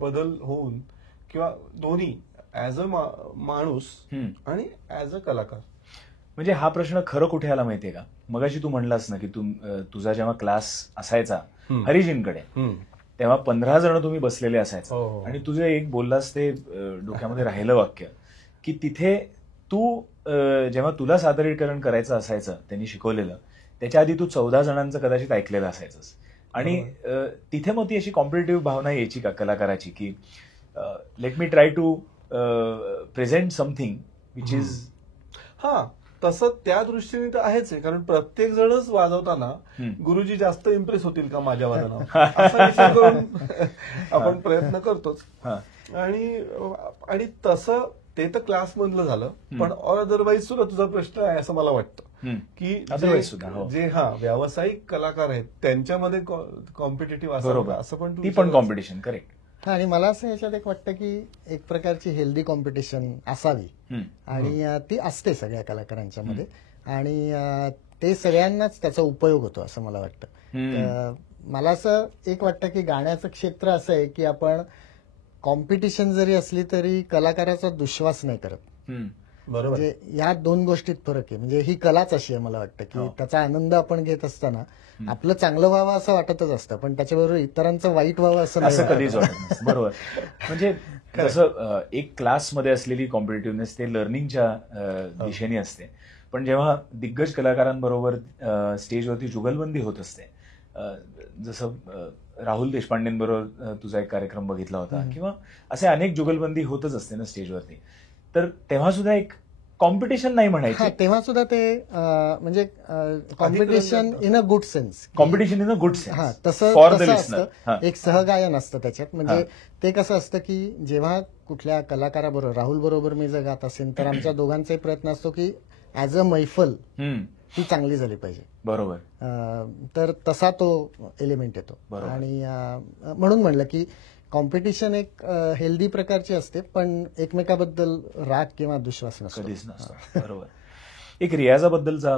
बदल होऊन किंवा दोन्ही ऍज अ माणूस आणि ऍज अ कलाकार. म्हणजे हा प्रश्न खरं कुठे आला माहितीये का? मगाशी तू म्हणलास ना की तुझा जेव्हा क्लास असायचा हरिजींकडे तेव्हा 15 जण तुम्ही बसलेले असायचे आणि तुझे एक बोललास ते डोक्यामध्ये राहिलं वाक्य की तिथे तू जेव्हा तुला सादरीकरण करायचं असायचं त्यांनी शिकवलेलं त्याच्या आधी तू 14 जणांचं कदाचित ऐकलेलं असायचंस आणि तिथे मग ती अशी कॉम्पिटिटिव्ह भावना यायची का कलाकाराची की let me try to present something which is. हा, तसं त्या दृष्टीने तर आहेच आहे, कारण प्रत्येक जणच वाजवताना गुरुजी जास्त इम्प्रेस होतील का माझ्या वादनावर असा विचार करून आपण प्रयत्न करतोच. आणि तसं ते तर क्लास मधलं झालं, पण अदरवाईज सुद्धा तुझा प्रश्न आहे असं मला वाटतं की जे व्यावसायिक कलाकार आहेत त्यांच्यामध्ये कॉम्पिटिटिव्ह असं पण ती पण कॉम्पिटिशन करेक्ट. आणि मला असं याच्यात एक वाटतं की एक प्रकारची हेल्दी कॉम्पिटिशन असावी आणि ती असते सगळ्या कलाकारांच्या मध्ये आणि ते सगळ्यांनाच त्याचा उपयोग होतो असं मला वाटतं. मला असं एक वाटतं की गाण्याचं क्षेत्र असं आहे की आपण कॉम्पिटिशन जरी असली तरी कलाकाराचा दुश्वास नाही करत. बरोबर, म्हणजे या दोन गोष्टीत फरक आहे. म्हणजे ही कलाच अशी आहे मला वाटतं की त्याचा आनंद आपण घेत असताना आपलं चांगलं व्हावं असं वाटतच असतं, पण त्याच्याबरोबर इतरांचं वाईट व्हावं असं कधीच वाटत नसतं. बरोबर. म्हणजे जसं एक क्लासमध्ये असलेली कॉम्पिटिटिव्हनेस ते लर्निंगच्या दिशेने असते, पण जेव्हा दिग्गज कलाकारांबरोबर स्टेजवरती जुगलबंदी होत असते, जसं राहुल देशपांडेंबरोबर तुझा एक कार्यक्रम बघितला होता किंवा असे अनेक जुगलबंदी होतच असते ना स्टेजवरती, तर तेव्हा सुद्धा एक कॉम्पिटिशन नाही म्हणायचं, तेव्हा सुद्धा ते म्हणजे competition in a good sense. Competition in a good sense तसं फॉर द असतं. लिस्नर. एक सहगायन असतं त्याच्यात. म्हणजे ते कसं असतं की जेव्हा कुठल्या कलाकाराबरोबर राहुल बरोबर मी जर गात असेल तर आमच्या दोघांचाही प्रयत्न असतो की ऍज अ मैफल ती चांगली झाली पाहिजे. बरोबर. तर तसा तो एलिमेंट येतो. आणि म्हणून म्हणलं की कॉम्पिटिशन एक हेल्दी प्रकारची असते, पण एकमेकाबद्दल राग किंवा दुश्वास नसतो. कधीच नसतो. बरोबर. एक रियाजाबद्दलचा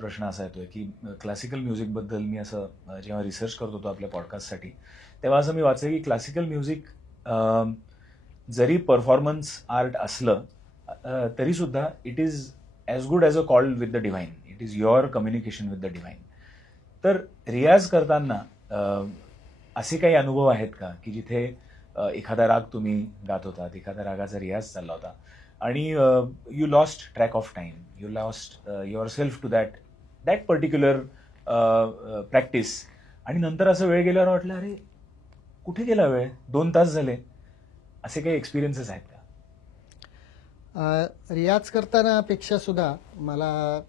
प्रश्न असा येतोय की क्लासिकल म्युझिक बद्दल मी असं जेव्हा रिसर्च करत होतो आपल्या पॉडकास्टसाठी तेव्हा असं मी वाचलं की क्लासिकल म्युझिक जरी परफॉर्मन्स आर्ट असलं तरी सुद्धा it is as good as a call with the divine. It is your communication with the divine. तर रियाज करताना असे काही अनुभव आहेत का की जिथे एखादा राग तुम्ही गात होतात, एखाद्या रागाचा रियाज चालला होता आणि you lost track of time, you lost yourself to that particular practice आणि नंतर असं वेळ गेल्यावर वाटलं अरे कुठे गेला वेळ, 2 तास झाले, असे काही एक्सपिरियन्सेस आहेत का? रियाज करताना पेक्षा सुद्धा मला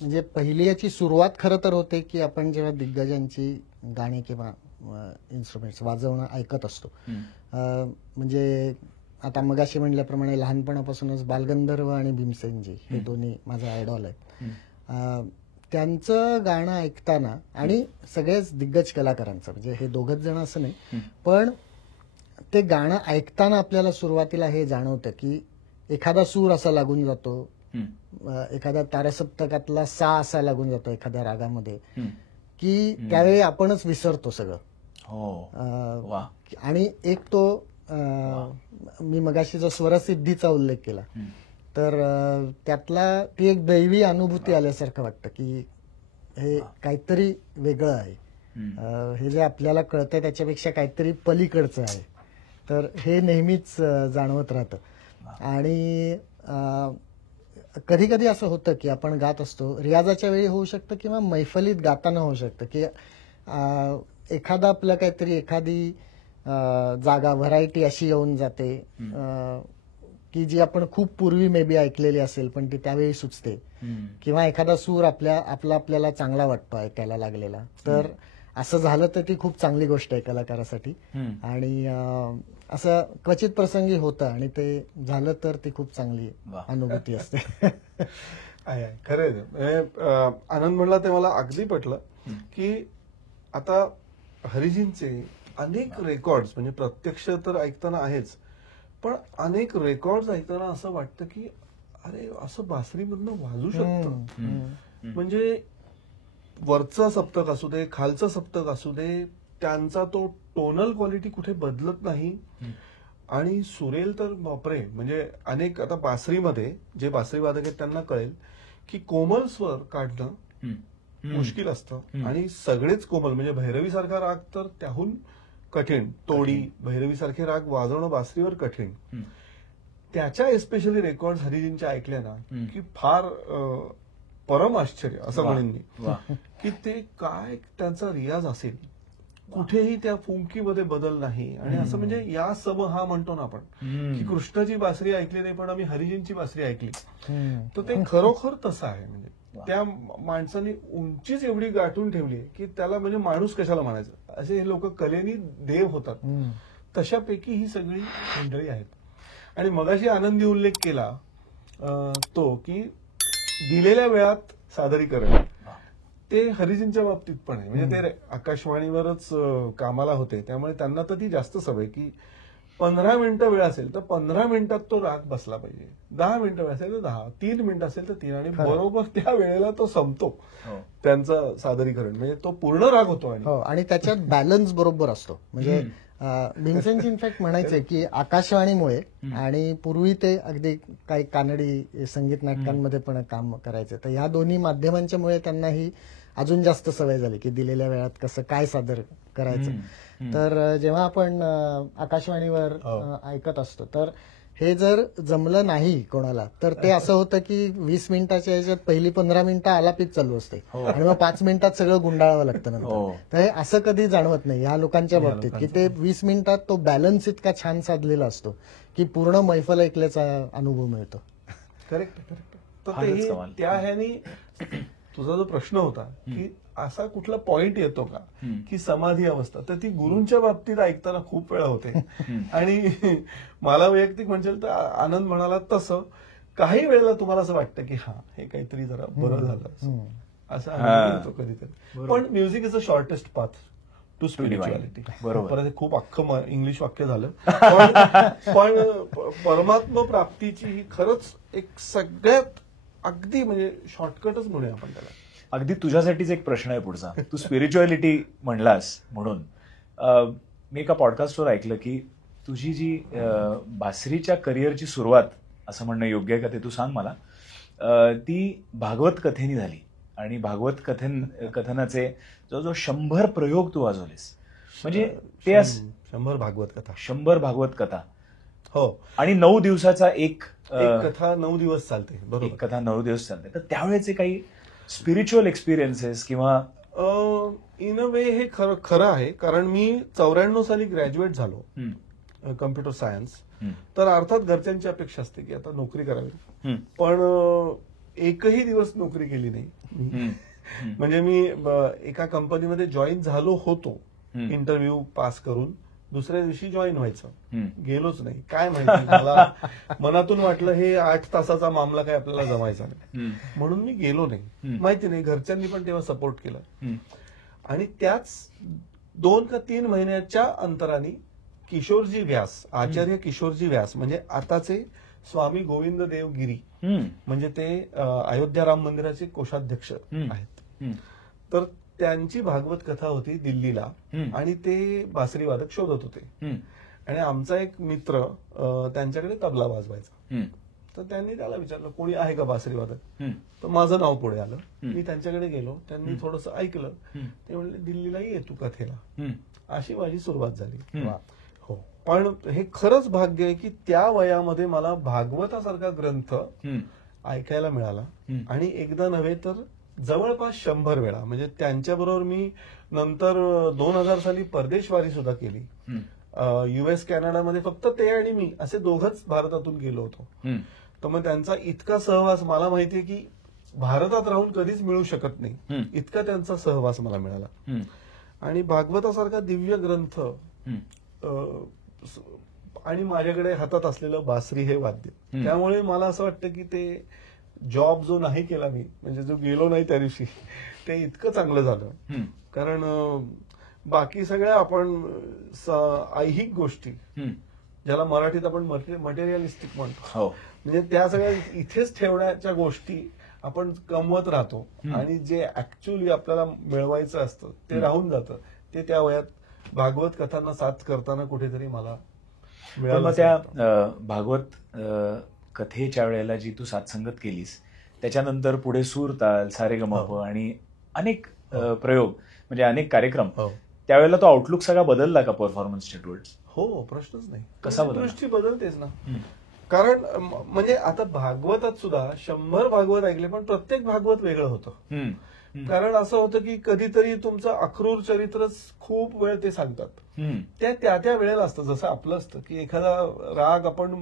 म्हणजे पहिली याची सुरुवात खरं तर होते की आपण जेव्हा दिग्गजांची गाणी किंवा इन्स्ट्रुमेंट्स वाजवणं ऐकत असतो. म्हणजे आता मगाशी म्हणल्याप्रमाणे लहानपणापासूनच बालगंधर्व आणि भीमसेनजी हे दोन्ही माझा आयडॉल आहेत. त्यांचं गाणं ऐकताना आणि सगळेच दिग्गज कलाकारांचं म्हणजे हे दोघच जण असं नाही, पण ते गाणं ऐकताना आपल्याला सुरुवातीला हे जाणवतं की एखादा सूर असा लागून जातो, एखाद्या तारसप्तकातला सा असा लागून जातो एखाद्या रागामध्ये की त्यावेळी आपणच विसरतो सगळं. आणि एक तो मी मगाशी जो स्वरसिद्धीचा उल्लेख केला तर त्यातला ती एक दैवी अनुभूती आल्यासारखं वाटतं की हे काहीतरी वेगळं आहे, हे जे आपल्याला कळतंय त्याच्यापेक्षा काहीतरी पलीकडचं आहे. तर हे नेहमीच जाणवत राहतं. आणि कधी कधी असं होतं की आपण गात असतो, रियाजाच्या वेळी होऊ शकतं किंवा मैफलीत गाताना होऊ शकतं की एखादा आपलं काहीतरी एखादी जागा व्हरायटी अशी येऊन जाते की जी आपण खूप पूर्वी मे बी ऐकलेली असेल पण ती त्यावेळी सुचते, किंवा एखादा सूर आपल्याला चांगला वाटतो ऐकायला लागलेला. तर असं झालं तर ती खूप चांगली गोष्ट आहे कलाकारासाठी. आणि असं क्वचित प्रसंगी होतं आणि ते झालं तर ती खूप चांगली अनुभूती असते. खरंय. आनंद म्हणला ते मला अगदी पटलं की आता हरिजींचे अनेक रेकॉर्ड्स म्हणजे प्रत्यक्ष तर ऐकताना आहेच, पण अनेक रेकॉर्ड्स ऐकताना असं वाटतं की अरे असं बासरीमधनं वाजू शकतं. म्हणजे वरचं सप्तक असू दे, खालचं सप्तक असू दे, त्यांचा तो टोनल क्वालिटी कुठे बदलत नाही. आणि सुरेल तर बापरे, म्हणजे अनेक आता बासरीमध्ये जे बासरी वादक आहेत त्यांना कळेल की कोमल स्वर काढणं मुश्किल असतं आणि सगळेच कोमल, म्हणजे भैरवी सारखा राग तर त्याहून कठीण, तोडी भैरवी सारखे राग वाजवणं बासरीवर कठीण. त्याच्या एस्पेशली रेकॉर्ड हरिजींच्या ऐकल्या ना की फार परम आश्चर्य असं म्हणेन मी, की ते काय त्यांचा रियाज असेल, कुठेही त्या फुंकीमध्ये बदल नाही. आणि असं म्हणजे या सम हा म्हणतो ना आपण की कृष्णाची बासरी ऐकली नाही पण आम्ही हरिजींची बासरी ऐकली, तर ते खरोखर तसं आहे. म्हणजे त्या माणसाने उंचीच एवढी गाठून ठेवली आहे की त्याला म्हणजे माणूस कशाला म्हणायचं, असे हे लोक कलेनी देव होतात. तशापैकी ही सगळी मंडळी आहेत. आणि मगाशी आनंदी उल्लेख केला तो की दिलेल्या वेळात सादरीकरण, ते हरिजींच्या बाबतीत पण आहे. म्हणजे ते आकाशवाणीवरच कामाला होते त्यामुळे त्यांना तर ती जास्त सवय की 15 मिनिटं वेळ असेल तर 15 मिनिटात तो राग बसला पाहिजे, 10 मिनिटं वेळ असेल तर 10, 3 मिनिटं असेल तर 3, आणि बरोबर त्या वेळेला तो संपतो त्यांचं सादरीकरण. म्हणजे तो पूर्ण राग होतो. आणि त्याच्यात बॅलन्स बरोबर असतो. म्हणजे भीमसेनजी इनफॅक्ट म्हणायचे की आकाशवाणीमुळे, आणि पूर्वी ते अगदी काही कानडी संगीत नाटकांमध्ये पण काम करायचे, तर ह्या दोन्ही माध्यमांच्यामुळे त्यांना ही अजून जास्त सवय झाली की दिलेल्या वेळात कसं काय सादर करायचं. तर जेव्हा आपण आकाशवाणीवर ऐकत असतो तर हे जर जमलं नाही कोणाला तर ते असं होतं की 20 मिनिटाच्या याच्यात पहिली 15 मिनिटं आलापीत चालू असते आणि मग 5 मिनिटात सगळं गुंडाळावं लागतं नंतर. तर हे असं कधी जाणवत नाही ह्या लोकांच्या बाबतीत की ते 20 मिनिटात तो बॅलन्स इतका छान साधलेला असतो की पूर्ण मैफल ऐकल्याचा अनुभव मिळतो. Correct correct. तर ते त्या ह्यानी तुझा जो प्रश्न होता की असा कुठला पॉइंट येतो का की समाधी अवस्था, तर ती गुरूंच्या बाबतीत ऐकताना खूप वेळा होते. आणि मला वैयक्तिक म्हणेल तर आनंद म्हणाला तसं काही वेळेला तुम्हाला असं वाटतं की हा हे काहीतरी जरा बरं झालं असं येतो कधीतरी. पण music is a shortest path to spirituality. बरोबर, हे खूप अख्खं इंग्लिश वाक्य झालं. पण परमात्म प्राप्तीची ही खरंच एक सगळ्यात अगदी म्हणजे शॉर्टकटच म्हणूया आपण त्याला. अगदी तुझ्यासाठीच एक प्रश्न आहे पुढचा. तू स्पिरिच्युअलिटी म्हणलास म्हणून मी एका पॉडकास्टवर ऐकलं की तुझी जी बासरीच्या करिअरची सुरुवात, असं म्हणणं योग्य आहे का ते तू सांग मला, ती भागवत कथेनी झाली. आणि भागवत कथनाचे जवळजवळ 100 प्रयोग तू वाजवलेस. म्हणजे ते 100 भागवत कथा. हो. आणि 9 दिवसाचा एक कथा 9 दिवस चालते. बरोबर, एक कथा 9 दिवस चालते. तर त्यावेळेचे काही स्पिरिच्युअल एक्सपिरियन्सेस किंवा इन अ वे हे खरं आहे. कारण मी 94 साली ग्रॅज्युएट झालो कम्प्युटर सायन्स. तर अर्थात घरच्यांची अपेक्षा असते की आता नोकरी करावी, पण एकही दिवस नोकरी केली नाही. म्हणजे मी एका कंपनीमध्ये जॉईन झालो होतो इंटरव्ह्यू पास करून, दुसऱ्या दिवशी जॉईन व्हायचं, गेलोच नाही. काय माहिती, मला मनातून वाटलं हे 8 तासाचा मामला काय आपल्याला जमायचा नाही, म्हणून मी गेलो नाही. माहिती नाही, घरच्यांनी पण तेव्हा सपोर्ट केला. आणि त्याच 2 का 3 महिन्याच्या अंतराने किशोरजी व्यास, आचार्य किशोरजी व्यास म्हणजे आताचे स्वामी गोविंद देव गिरी, म्हणजे ते अयोध्या राम मंदिराचे कोषाध्यक्ष आहेत. तर त्यांची भागवत कथा होती दिल्लीला आणि ते बासरी वादक शोधत होते. आणि आमचा एक मित्र त्यांच्याकडे तबला वाजवायचा. तर त्यांनी त्याला विचारलं कोणी आहे का बासरी वादक, तर माझं नाव पुढे आलं. मी त्यांच्याकडे गेलो, त्यांनी थोडंसं ऐकलं, ते म्हणले दिल्लीलाही ये तू कथेला. अशी माझी सुरुवात झाली. हो, पण हे खरंच भाग्य आहे की त्या वयामध्ये मला भागवतासारखा ग्रंथ ऐकायला मिळाला. आणि एकदा नव्हे तर जवळपास 100 वेळा. म्हणजे त्यांच्याबरोबर मी नंतर 2000 साली परदेशवारी सुद्धा केली. US कॅनडामध्ये फक्त ते आणि मी असे दोघंच भारतातून गेलो होतो. तर मग त्यांचा इतका सहवास, मला माहितीये की भारतात राहून कधीच मिळू शकत नाही, इतका त्यांचा सहवास मला मिळाला. आणि भागवतासारखा दिव्य ग्रंथ आणि माझ्याकडे हातात असलेलं बासरी हे वाद्य, त्यामुळे मला असं वाटतं की ते जॉब जो नाही केला मी, म्हणजे जो गेलो नाही त्या दिवशी, ते इतकं चांगलं झालं. कारण बाकी सगळ्या आपण ऐहिक गोष्टी, ज्याला मराठीत आपण मटेरियलिस्टिक म्हणतो, म्हणजे त्या सगळ्या इथेच ठेवण्याच्या गोष्टी आपण कमवत राहतो आणि जे ऍक्च्युअली आपल्याला मिळवायचं असतं ते राहून जातं. ते त्या वयात भागवत कथांना साथ करताना कुठेतरी मला पण मिळालं. मग त्या भागवत कथेच्या वेळेला जी तू साथसंगत केलीस त्याच्यानंतर पुढे सूर ताल सारेगमप आणि अनेक प्रयोग म्हणजे अनेक कार्यक्रम, हो त्यावेळेला तो आउटलुक सगळा बदलला का परफॉर्मन्सच्या टुवर्ड्स? हो, प्रश्नच नाही. कसा बदलला? दृष्टी बदलतेच ना. कारण म्हणजे आता भागवतात सुद्धा 100 भागवत ऐकले पण प्रत्येक भागवत वेगळं होतं. कारण असं होतं की कधीतरी तुमचं अक्रूर चरित्रच खूप वेळ ते सांगतात. त्या त्या वेळेला असतं, जसं आपलं असतं की एखादा राग आपण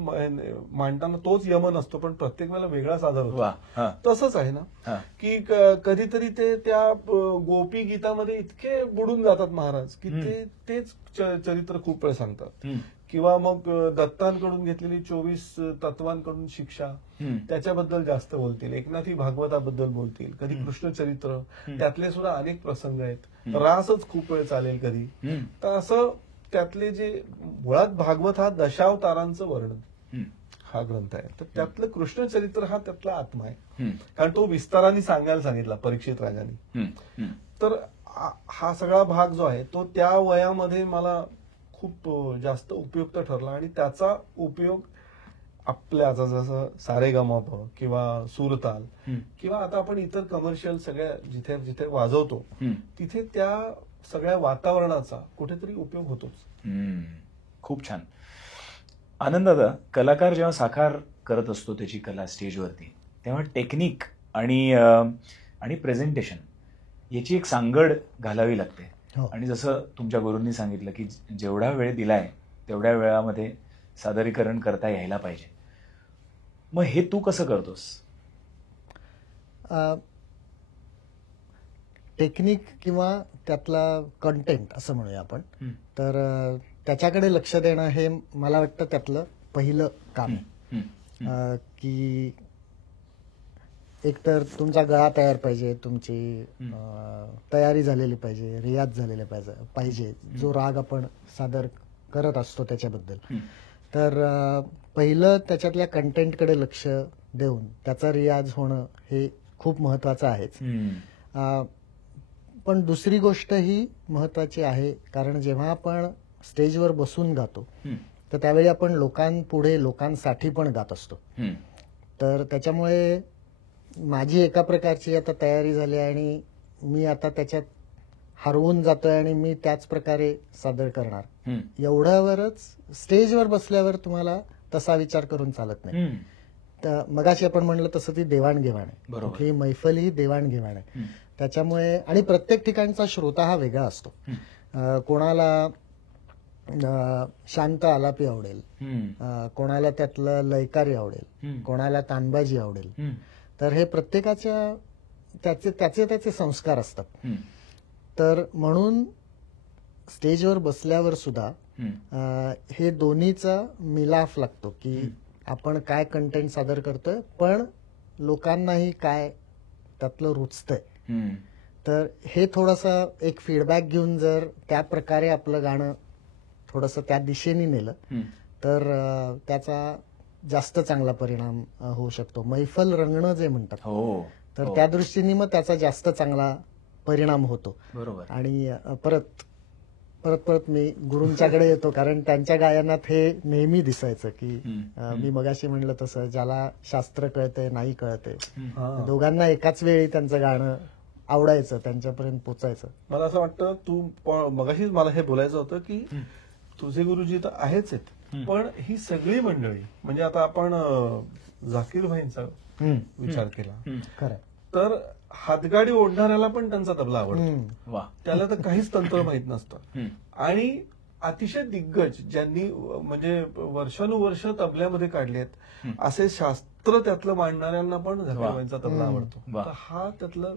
मांडताना तोच यमन असतो पण प्रत्येक वेळेला वेगळा सादर होतो. तसंच आहे ना की कधीतरी ते त्या गोपी गीतामध्ये इतके बुडून जातात महाराज की तेच चरित्र खूप वेळ सांगतात. किंवा मग दत्तांकडून घेतलेली 24 तत्वांकडून शिक्षा त्याच्याबद्दल जास्त बोलतील, एकनाथी भागवताबद्दल बोलतील, कधी कृष्णचरित्र, त्यातले सुद्धा अनेक प्रसंग आहेत. रासच खूप वेळ चालेल कधी. तर असं त्यातले जे मुळात भागवत हा दशावतारांचं वर्णन हा ग्रंथ आहे, तर त्यातलं कृष्णचरित्र हा त्यातला आत्मा आहे. कारण तो विस्ताराने सांगायला सांगितला परीक्षित राजांनी. तर हा सगळा भाग जो आहे तो त्या वयामध्ये मला खूप जास्त उपयुक्त ठरला आणि त्याचा उपयोग आपल्या आता जसं सारेगमप किंवा सूरताल किंवा आता आपण इतर कमर्शियल सगळ्या जिथे जिथे वाजवतो तिथे त्या सगळ्या वातावरणाचा कुठेतरी उपयोग होतोच. खूप छान. आनंद दादा, कलाकार जेव्हा साकार करत असतो त्याची कला स्टेजवरती, तेव्हा टेक्निक आणि प्रेझेंटेशन याची एक सांगड घालावी लागते. आणि जसं तुमच्या गुरूंनी सांगितलं की जेवढा वेळ दिलाय तेवढ्या वेळामध्ये सादरीकरण करता यायला पाहिजे. मग हे तू कसं करतोस? टेक्निक किंवा त्यातला कंटेंट असं म्हणूया आपण, तर त्याच्याकडे लक्ष देणं हे मला वाटतं त्यातलं पहिलं काम. की एकतर तुमचा गळा तयार पाहिजे, तुमची तयारी झालेली पाहिजे, रियाज झालेला पाहिजे, जो राग आपण सादर करत असतो त्याच्याबद्दल. तर पहिलं त्याच्यातल्या कंटेंटकडे लक्ष देऊन त्याचा रियाज होणं हे खूप महत्वाचं आहेच. पण दुसरी गोष्ट ही महत्वाची आहे, कारण जेव्हा आपण स्टेजवर बसून गातो तर त्यावेळी आपण लोकांपुढे लोकांसाठी पण गात असतो. तर त्याच्यामुळे माझी एका प्रकारची आता तयारी झाली आणि मी आता त्याच्यात हरवून जातोय आणि मी त्याच प्रकारे सादर करणार, एवढ्यावरच स्टेजवर बसल्यावर तुम्हाला तसा विचार करून चालत नाही. तर मगाशी आपण म्हणलं तसं ती देवाणघेवाण आहे, कुठली मैफल ही देवाणघेवाण आहे. त्याच्यामुळे आणि प्रत्येक ठिकाणचा श्रोता हा वेगळा असतो. कोणाला शांत आलापी आवडेल, कोणाला त्यातलं लयकारी आवडेल, कोणाला तानबाजी आवडेल. तर हे प्रत्येकाच्या त्याचे संस्कार असतात. तर म्हणून स्टेजवर बसल्यावर सुद्धा हे दोन्हीचा मिलाफ लागतो की आपण काय कंटेंट सादर करतोय पण लोकांनाही काय त्यातलं रुचतंय. तर हे थोडंसं एक फीडबॅक घेऊन जर त्या प्रकारे आपलं गाणं थोडंसं त्या दिशेने नेलं तर त्याचा जास्त चांगला परिणाम होऊ शकतो. मैफल रंगणं जे म्हणतात, तर त्या दृष्टीने मग त्याचा जास्त चांगला परिणाम होतो. बरोबर. आणि परत परत परत मी गुरूंच्याकडे येतो, कारण त्यांच्या गायनात हे नेहमी दिसायचं की मी मगाशी म्हणलं तसं ज्याला शास्त्र कळतंय नाही कळतंय, दोघांना एकाच वेळी त्यांचं गाणं आवडायचं, त्यांच्यापर्यंत पोचायचं. मला असं वाटतं तू मगाशीच मला हे बोलायचं होतं की तुझे गुरुजी तर आहेच आहेत, पण ही सगळी मंडळी म्हणजे आता आपण झाकीर भाईंचा विचार केला खरं तर हातगाडी ओढणाऱ्याला पण त्यांचा तबला आवडतो. त्याला तर काहीच तंत्र माहित नसतं. आणि अतिशय दिग्गज ज्यांनी म्हणजे वर्षानुवर्ष तबल्यामध्ये काढले आहेत असे शास्त्र त्यातलं मांडणाऱ्यांना पण झाकीर भाईंचा तबला आवडतो. तर हा त्यातला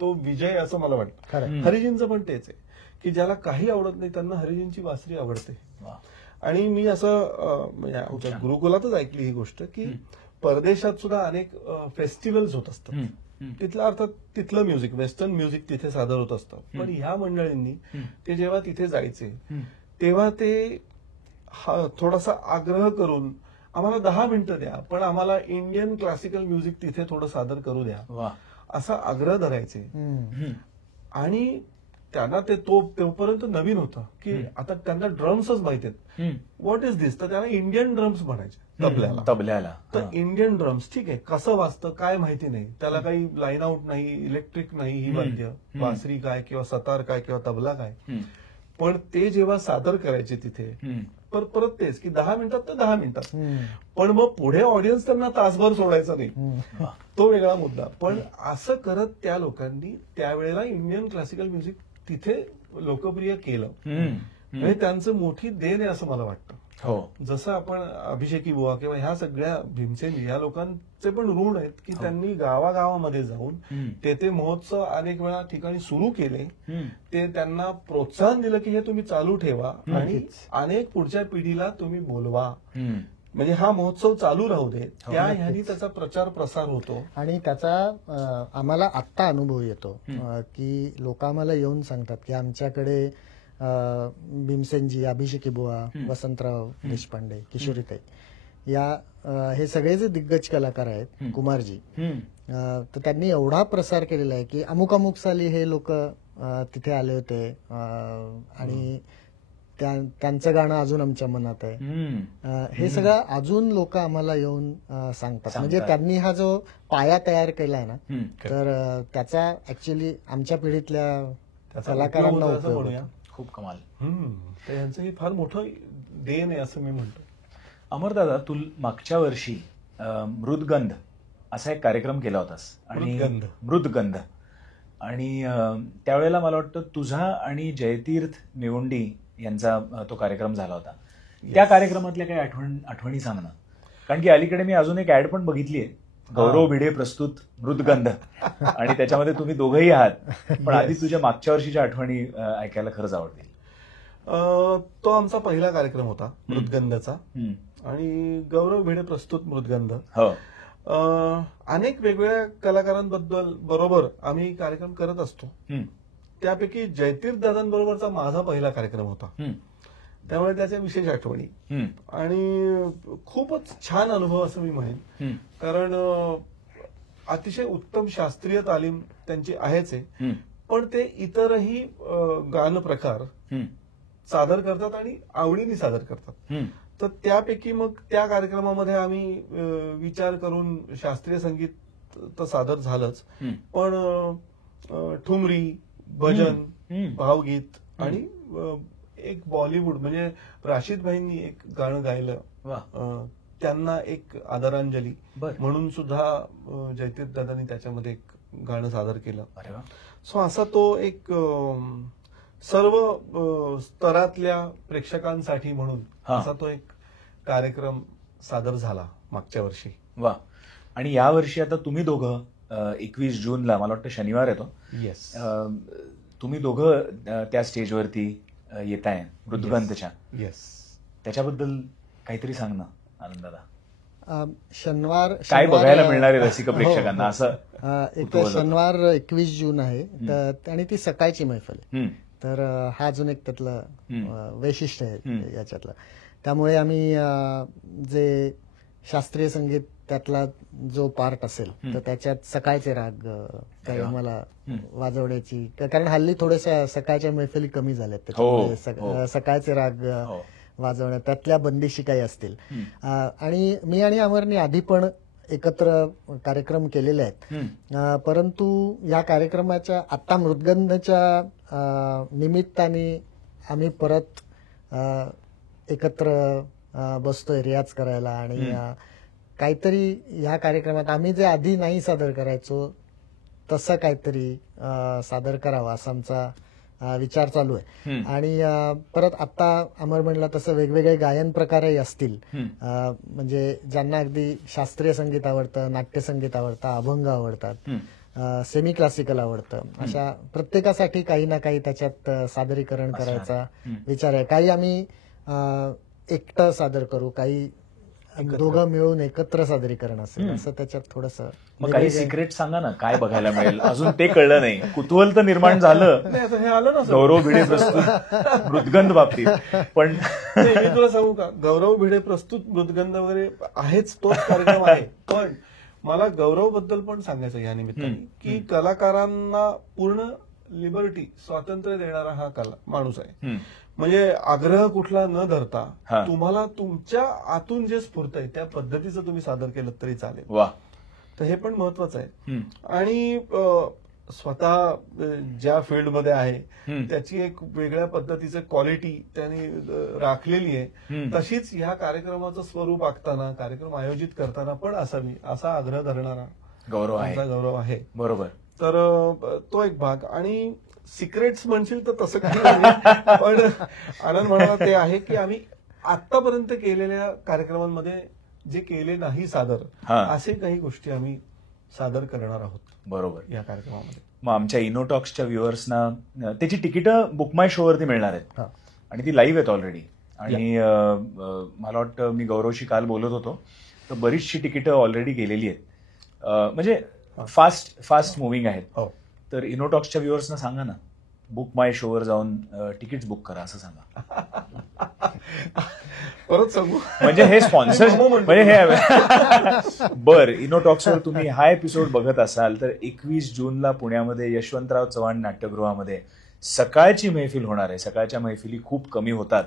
तो विजय असं मला वाटतं. हरिजींचं पण तेच आहे की ज्याला काही आवडत नाही त्यांना हरिजींची बासरी आवडते. आणि मी असं म्हणजे आमच्या गुरुकुलातच ऐकली ही गोष्ट की परदेशात सुद्धा अनेक फेस्टिवल्स होत असतात. तिथला अर्थात तिथलं म्युझिक, वेस्टर्न म्युझिक तिथे सादर होत असतं. पण ह्या मंडळींनी ते जेव्हा तिथे जायचे तेव्हा ते थोडासा आग्रह करून आम्हाला 10 मिनिटं द्या, पण आम्हाला इंडियन क्लासिकल म्युझिक तिथे थोडं सादर करू द्या, वा. असा आग्रह धरायचे. आणि त्यांना ते तोपर्यंत नवीन होतं की आता त्यांना ड्रम्सच माहिती आहेत. व्हॉट इज दिस? तर त्यांना इंडियन ड्रम्स म्हणायचे तबल्याला. तर इंडियन ड्रम्स ठीक आहे, कसं वाजतं काय माहिती नाही, त्याला काही लाईन आउट नाही, इलेक्ट्रिक नाही ही वाद्य, बासरी काय किंवा सतार काय किंवा तबला काय. पण ते जेव्हा सादर करायचे तिथे परत तेच की 10 मिनिटात तर 10 मिनिटात, पण मग पुढे ऑडियन्स त्यांना तासभर सोडायचा नाही, तो वेगळा मुद्दा. पण असं करत त्या लोकांनी त्यावेळेला इंडियन क्लासिकल म्युझिक तिथे लोकप्रिय केलं. म्हणजे त्यांचं मोठी देण आहे असं मला वाटतं. जसं आपण अभिषेकी बुवा किंवा ह्या सगळ्या भीमसेन या लोकांचे पण ऋण आहेत की त्यांनी गावागावामध्ये जाऊन तेथे महोत्सव अनेक वेळा ठिकाणी सुरू केले, ते त्यांना प्रोत्साहन दिलं की हे तुम्ही चालू ठेवा आणि अनेक पुढच्या पिढीला तुम्ही बोलवा, म्हणजे हा महोत्सव चालू राहू दे. त्या ह्यानी त्याचा प्रचार प्रसार होतो. आणि त्याचा आम्हाला आत्ता अनुभव येतो की लोक आम्हाला येऊन सांगतात की आमच्याकडे भीमसेनजी, अभिषेकी बुवा, वसंतराव देशपांडे, किशोरीताई या हे सगळे जे दिग्गज कलाकार आहेत, कुमारजी, तर त्यांनी एवढा प्रसार केलेला आहे की अमुक अमुक साली हे लोक तिथे आले होते आणि त्यांचं गाणं अजून आमच्या मनात आहे. हे सगळं अजून लोक आम्हाला येऊन सांगतात. म्हणजे त्यांनी हा जो पाया तयार केलाय ना, तर त्याचा ऍक्च्युअली आमच्या पिढीतल्या कलाकारांना उपयोग होतो. खूप कमाल. तर यांचं हे फार मोठं देण आहे असं मी म्हणतो. अमरदादा, तू मागच्या वर्षी मृदगंध असा एक कार्यक्रम केला होतास. आणि मृदगंध, आणि त्यावेळेला मला वाटतं तुझा आणि जयतीर्थ निवंडी यांचा तो कार्यक्रम झाला होता. त्या कार्यक्रमातल्या काही आठवणी सांग ना, कारण की अलीकडे मी अजून एक ऍड पण बघितली आहे, गौरव भिडे प्रस्तुत मृदगंध, आणि त्याच्यामध्ये तुम्ही दोघंही आहात. पण आधी तुझ्या मागच्या वर्षीच्या आठवणी ऐकायला खरंच आवडतील. तो आमचा पहिला कार्यक्रम होता मृदगंधचा, आणि गौरव भिडे प्रस्तुत मृदगंध. अनेक वेगवेगळ्या कलाकारांबद्दल बरोबर आम्ही कार्यक्रम करत असतो. त्यापैकी जयतीर्थ दादांबरोबरचा माझा पहिला कार्यक्रम होता, त्यामुळे त्याच्या विशेष आठवणी आणि खूपच छान अनुभव असं मी म्हणेन. कारण अतिशय उत्तम शास्त्रीय तालीम त्यांची आहेच आहे, पण ते इतरही गान प्रकार सादर करतात आणि आवडीने सादर करतात. तर त्यापैकी मग त्या कार्यक्रमामध्ये आम्ही विचार करून शास्त्रीय संगीत तर सादर झालंच, पण ठुमरी, भजन, भावगीत आणि एक बॉलिवूड म्हणजे राशीद भाईंनी एक गाणं गायलं, त्यांना एक आदरांजली म्हणून सुद्धा जयतीर्थ दादांनी त्याच्यामध्ये एक गाणं सादर केलं. सो असा तो एक सर्व स्तरातल्या प्रेक्षकांसाठी म्हणून असा तो एक कार्यक्रम सादर झाला मागच्या वर्षी. वा. आणि या वर्षी आता तुम्ही दोघं 21 जूनला मला वाटतं शनिवार येतो, येस, तुम्ही दोघं त्या स्टेजवरती येत आहे मृदगंधच्या. येस, त्याच्याबद्दल काहीतरी सांग ना आनंदादा. शनिवार काय बघायला मिळणार आहे रसिक प्रेक्षकांना? असं एक शनिवार 21 जून आहे आणि ती सकाळची मैफल आहे. तर हा अजून एक त्यातलं वैशिष्ट्य आहे याच्यातलं. त्यामुळे आम्ही जे शास्त्रीय संगीत त्यातला जो पार्ट असेल तर त्याच्यात सकाळचे राग काही मला वाजवण्याची, कारण हल्ली थोड्याशा सकाळच्या मैफली कमी झाल्यात, त्याच्यामुळे सकाळचे राग वाजवण्यात त्यातल्या बंदिशी काही असतील. आणि मी आणि अमरनी आधी पण एकत्र कार्यक्रम केलेले आहेत, परंतु या कार्यक्रमाच्या आता मृदगंधच्या निमित्ताने आम्ही परत एकत्र बसतोय रियाज करायला. आणि काहीतरी ह्या कार्यक्रमात आम्ही जे आधी नाही सादर करायचो तसं काहीतरी सादर करावं असा आमचा विचार चालू आहे. आणि परत आता अमर म्हणला तसं वेगवेगळे गायन प्रकारही असतील, म्हणजे ज्यांना अगदी शास्त्रीय संगीत आवडतं, नाट्यसंगीत आवडतं, अभंग आवडतात, सेमी क्लासिकल आवडतं, अशा प्रत्येकासाठी काही ना काही त्याच्यात सादरीकरण करायचा विचार आहे. काही आम्ही एकटं सादर करू, काही दोघं मिळून एकत्र सादरीकरण असेल असं त्याच्यात थोडंसं. मग काही सिक्रेट सांगा ना, काय बघायला मिळेल? अजून ते कळलं नाही. कुतूहल तर निर्माण झालं नाही, आता हे आलं ना गौरव भिडे प्रस्तुत मृदगंध बाबतीत, पण मी तुला सांगू का, गौरव भिडे प्रस्तुत मृदगंध वगैरे आहेच, तोच कार्यक्रम आहे. पण मला गौरव बद्दल पण सांगायचं या निमित्ताने की कलाकारांना पूर्ण लिबर्टी, स्वातंत्र्य देणारा हा माणूस आहे. म्हणजे आग्रह कुठला न धरता तुम्हाला तुमच्या आतून जे स्फूर्त आहे त्या पद्धतीचं तुम्ही सादर केलं तरी चालेल. वा, तर हे पण महत्वाचं आहे. आणि स्वतः ज्या फील्डमध्ये आहे त्याची एक वेगळ्या पद्धतीचं क्वालिटी त्यांनी राखलेली आहे. तशीच ह्या कार्यक्रमाचं स्वरूप आखताना, कार्यक्रम आयोजित करताना पण असावी असा आग्रह धरणारा गौरव आहे. बरोबर. तर तो एक भाग. आणि सिक्रेट्स म्हणशील तर तसं काही नाही, पण आनंद म्हणाला ते आहे की आम्ही आतापर्यंत केलेल्या कार्यक्रमांमध्ये जे केले नाही सादर, असे काही गोष्टी आम्ही सादर करणार आहोत. बरोबर. या कार्यक्रमामध्ये मग आमच्या इनोटॉक्सच्या व्ह्युअर्सना त्याची तिकीटं बुक माय शोवरती मिळणार आहेत आणि ती लाईव्ह आहेत ऑलरेडी. आणि मला वाटतं मी गौरवशी काल बोलत होतो तर बरीचशी तिकीटं ऑलरेडी गेलेली आहेत, म्हणजे फास्ट मुव्हिंग आहेत. तर इनोटॉक्सच्या व्ह्युअर्सना सांगा ना, बुक माय शोवर जाऊन तिकीट्स बुक करा असं सांगा. परत सांगू म्हणजे हे स्पॉन्सर म्हणजे हे बर, इनोटॉक्सवर तुम्ही हा एपिसोड बघत असाल तर 21 जूनला पुण्यामध्ये यशवंतराव चव्हाण नाट्यगृहामध्ये सकाळची मैफिल होणार आहे. सकाळच्या मैफिली खूप कमी होतात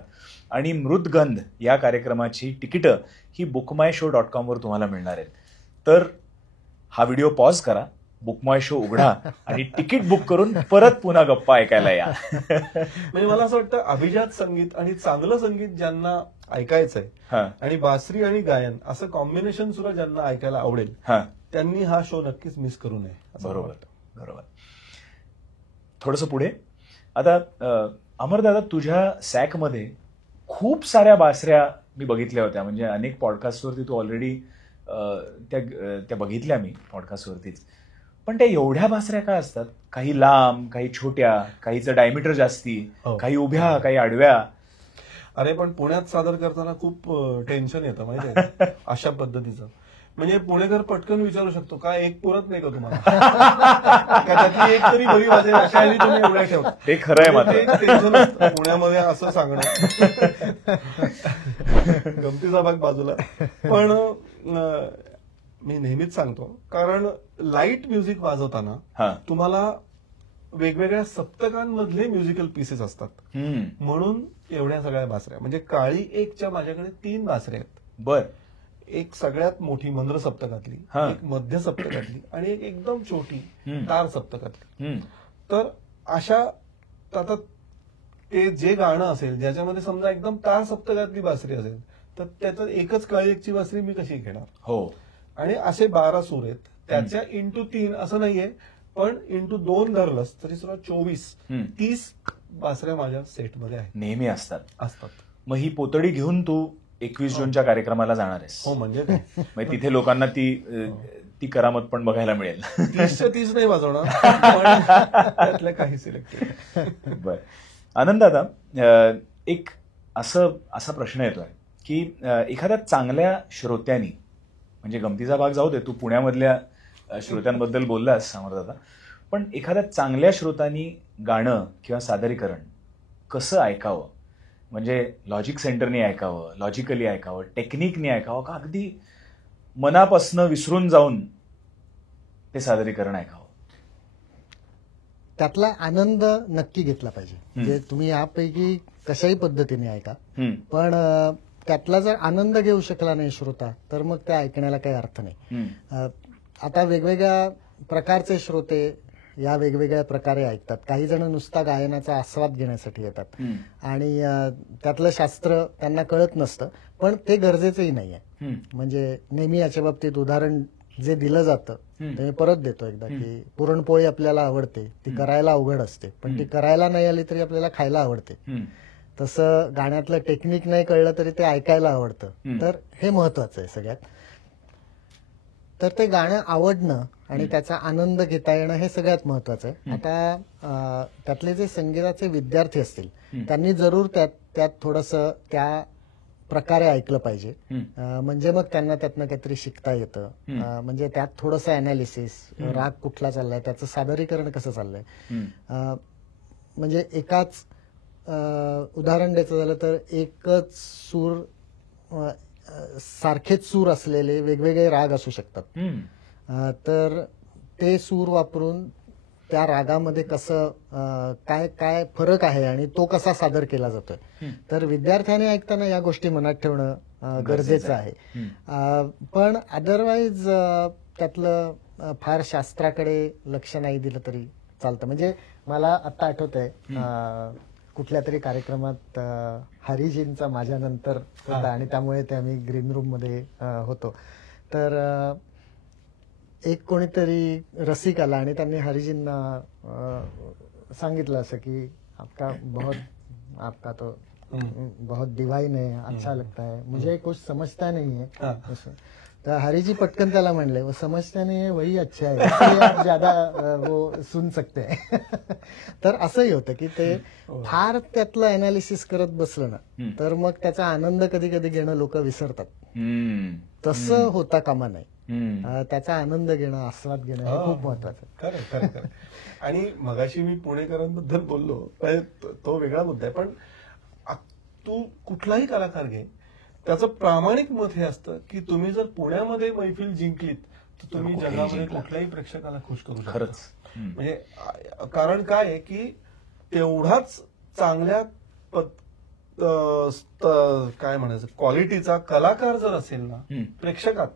आणि मृदगंध या कार्यक्रमाची तिकीटं ही bookmyshow.com वर तुम्हाला मिळणार आहेत. तर हा व्हिडिओ पॉज करा, बुक माय शो उघडा आणि तिकीट बुक करून परत पुन्हा गप्पा ऐकायला या. म्हणजे मला असं वाटतं अभिजात संगीत आणि चांगलं संगीत ज्यांना ऐकायचंय आणि बासरी आणि गायन असं कॉम्बिनेशन सुद्धा ज्यांना ऐकायला आवडेल त्यांनी हा शो नक्कीच मिस करू नये. बरोबर. थोडंसं पुढे आता अमरदादा, तुझ्या सॅकमध्ये खूप साऱ्या बासऱ्या मी बघितल्या होत्या. म्हणजे अनेक पॉडकास्टवरती तू ऑलरेडी त्या बघितल्या मी पॉडकास्टवरतीच. पण त्या एवढ्या बासऱ्या का असतात? काही लांब, काही छोट्या, काहीचं डायमीटर जास्ती, काही उभ्या, काही आडव्या. अरे पण पुण्यात सादर करताना खूप टेन्शन येतं माहिती आहे अशा पद्धतीचं. म्हणजे पुणेकर पटकन विचारू शकतो का एक पुरत नाही का तुम्हाला, त्यातली एक तरी बरी वाजेल अशा तुम्ही एवढ्या ठेवता. ते खरं आहे मात्र. टेन्शन असतं पुण्यामध्ये असं सांगणं. गमतीचा भाग बाजूला. पण मी नेहमीच सांगतो, कारण लाईट म्युझिक वाजवताना तुम्हाला वेगवेगळ्या सप्तकांमधले म्युझिकल पीसेस असतात. म्हणून एवढ्या सगळ्या बासऱ्या. म्हणजे काळी एकच्या माझ्याकडे 3 बासऱ्या आहेत. बर. एक सगळ्यात मोठी मंद्र सप्तकातली, एक मध्य सप्तकातली आणि एक एकदम छोटी तार सप्तकातली. तर अशा आता ते जे गाणं असेल ज्याच्यामध्ये समजा एकदम तार सप्तकातली बासरी असेल तर त्याच्यात एकच काळी एकची बासरी मी कशी घेणार. हो. आणि असे 12 सूर आहेत, त्याच्या इंटू 3 असं नाहीये, पण इंटू 2 धरलंस तरी सुद्धा 24-30 बासऱ्या माझ्या सेटमध्ये आहेत, नेहमी असतात. मग ही पोतडी घेऊन तू 21 जूनच्या कार्यक्रमाला जाणार आहेस? हो. म्हणजे तिथे लोकांना ती करामत पण बघायला मिळेल. 30 नाही वाजवणार, त्यातल्या काही सिलेक्टेड. बर. आनंद दादा, एक असा प्रश्न येतोय की एखाद्या चांगल्या श्रोत्यांनी, म्हणजे गमतीचा भाग जाऊ दे, तू पुण्यामधल्या श्रोत्यांबद्दल बोललास अमरदादा, पण एखाद्या चांगल्या श्रोत्यांनी गाणं किंवा सादरीकरण कसं ऐकावं? म्हणजे लॉजिक सेंटरने ऐकावं, लॉजिकली ऐकावं, टेक्निकने ऐकावं, का अगदी मनापासनं विसरून जाऊन ते सादरीकरण ऐकावं? त्यातला आनंद नक्की घेतला पाहिजे. म्हणजे तुम्ही यापैकी कशाही पद्धतीने ऐका, पण त्यातला जर आनंद घेऊ शकला नाही श्रोता तर मग त्या ऐकण्याला काही अर्थ नाही. आता वेगवेगळ्या प्रकारचे श्रोते या वेगवेगळ्या प्रकारे ऐकतात. काही जण नुसता गायनाचा आस्वाद घेण्यासाठी येतात आणि त्यातलं शास्त्र त्यांना कळत नसतं, पण ते गरजेचंही नाहीये. म्हणजे नेहमी याच्या बाबतीत उदाहरण जे दिलं जातं ते मी परत देतो एकदा, की पुरणपोळी आपल्याला आवडते, ती करायला अवघड असते, पण ती करायला नाही आली तरी आपल्याला खायला आवडते. तसं गाण्यातलं टेक्निक नाही कळलं तरी ते ऐकायला आवडतं. तर हे महत्वाचं आहे सगळ्यात. तर ते गाणं आवडणं आणि त्याचा आनंद घेता येणं हे सगळ्यात महत्वाचं आहे. आता त्यातले जे संगीताचे विद्यार्थी असतील त्यांनी जरूर त्यात थोडंसं त्या प्रकारे ऐकलं पाहिजे. म्हणजे मग त्यांना त्यातनं काहीतरी शिकता येतं. म्हणजे त्यात थोडंसं अनालिसिस, राग कुठला चाललाय, त्याचं सादरीकरण कसं चाललंय. म्हणजे एकाच उदाहरण द्यायचं झालं तर एकच सूर, सारखेच सूर असलेले वेगवेगळे राग असू शकतात. तर ते सूर वापरून त्या रागामध्ये कसं काय काय फरक आहे आणि तो कसा सादर केला जातोय. तर विद्यार्थ्याने ऐकताना या गोष्टी मनात ठेवणं गरजेचं आहे. पण अदरवाईज त्यातलं फार शास्त्राकडे लक्ष नाही दिलं तरी चालतं. म्हणजे मला आता आठवतंय कुठल्या तरी कार्यक्रमात हरिजींचा माझ्यानंतर होता आणि त्यामुळे ते आम्ही ग्रीन रूम मध्ये होतो. तर एक कोणीतरी रसिक आला आणि त्यांनी हरिजींना सांगितलं असं की आपका तो बहुत डिवाइन है, अच्छा लगता है, मुझे कुछ समझता नहीं है. तर हरिजी पटकन त्याला म्हणले, वो समझता नहीं है वही अच्छा है, इसलिए आप ज्यादा वो सुन सकते हैं. तर असंही होतं की ते फार त्यातलं अनालिसिस करत बसलं ना तर मग त्याचा आनंद कधी कधी घेणं लोक विसरतात. तसं होता कामा नाही. त्याचा आनंद घेणं, आस्वाद घेणं हे खूप महत्वाचं. खरं. आणि मगाशी मी पुणेकरांबद्दल बोललो, तो वेगळा मुद्दा आहे. पण तू कुठलाही कलाकार घे, त्याचं प्रामाणिक मत हे असतं की तुम्ही जर पुण्यामध्ये मैफिल जिंकलीत तर तुम्ही जगामध्ये कुठल्याही प्रेक्षकाला खुश करू शकता. खरंच. म्हणजे कारण काय आहे की तेवढाच चांगल्या काय म्हणायचं क्वालिटीचा कलाकार जर असेल ना प्रेक्षकात,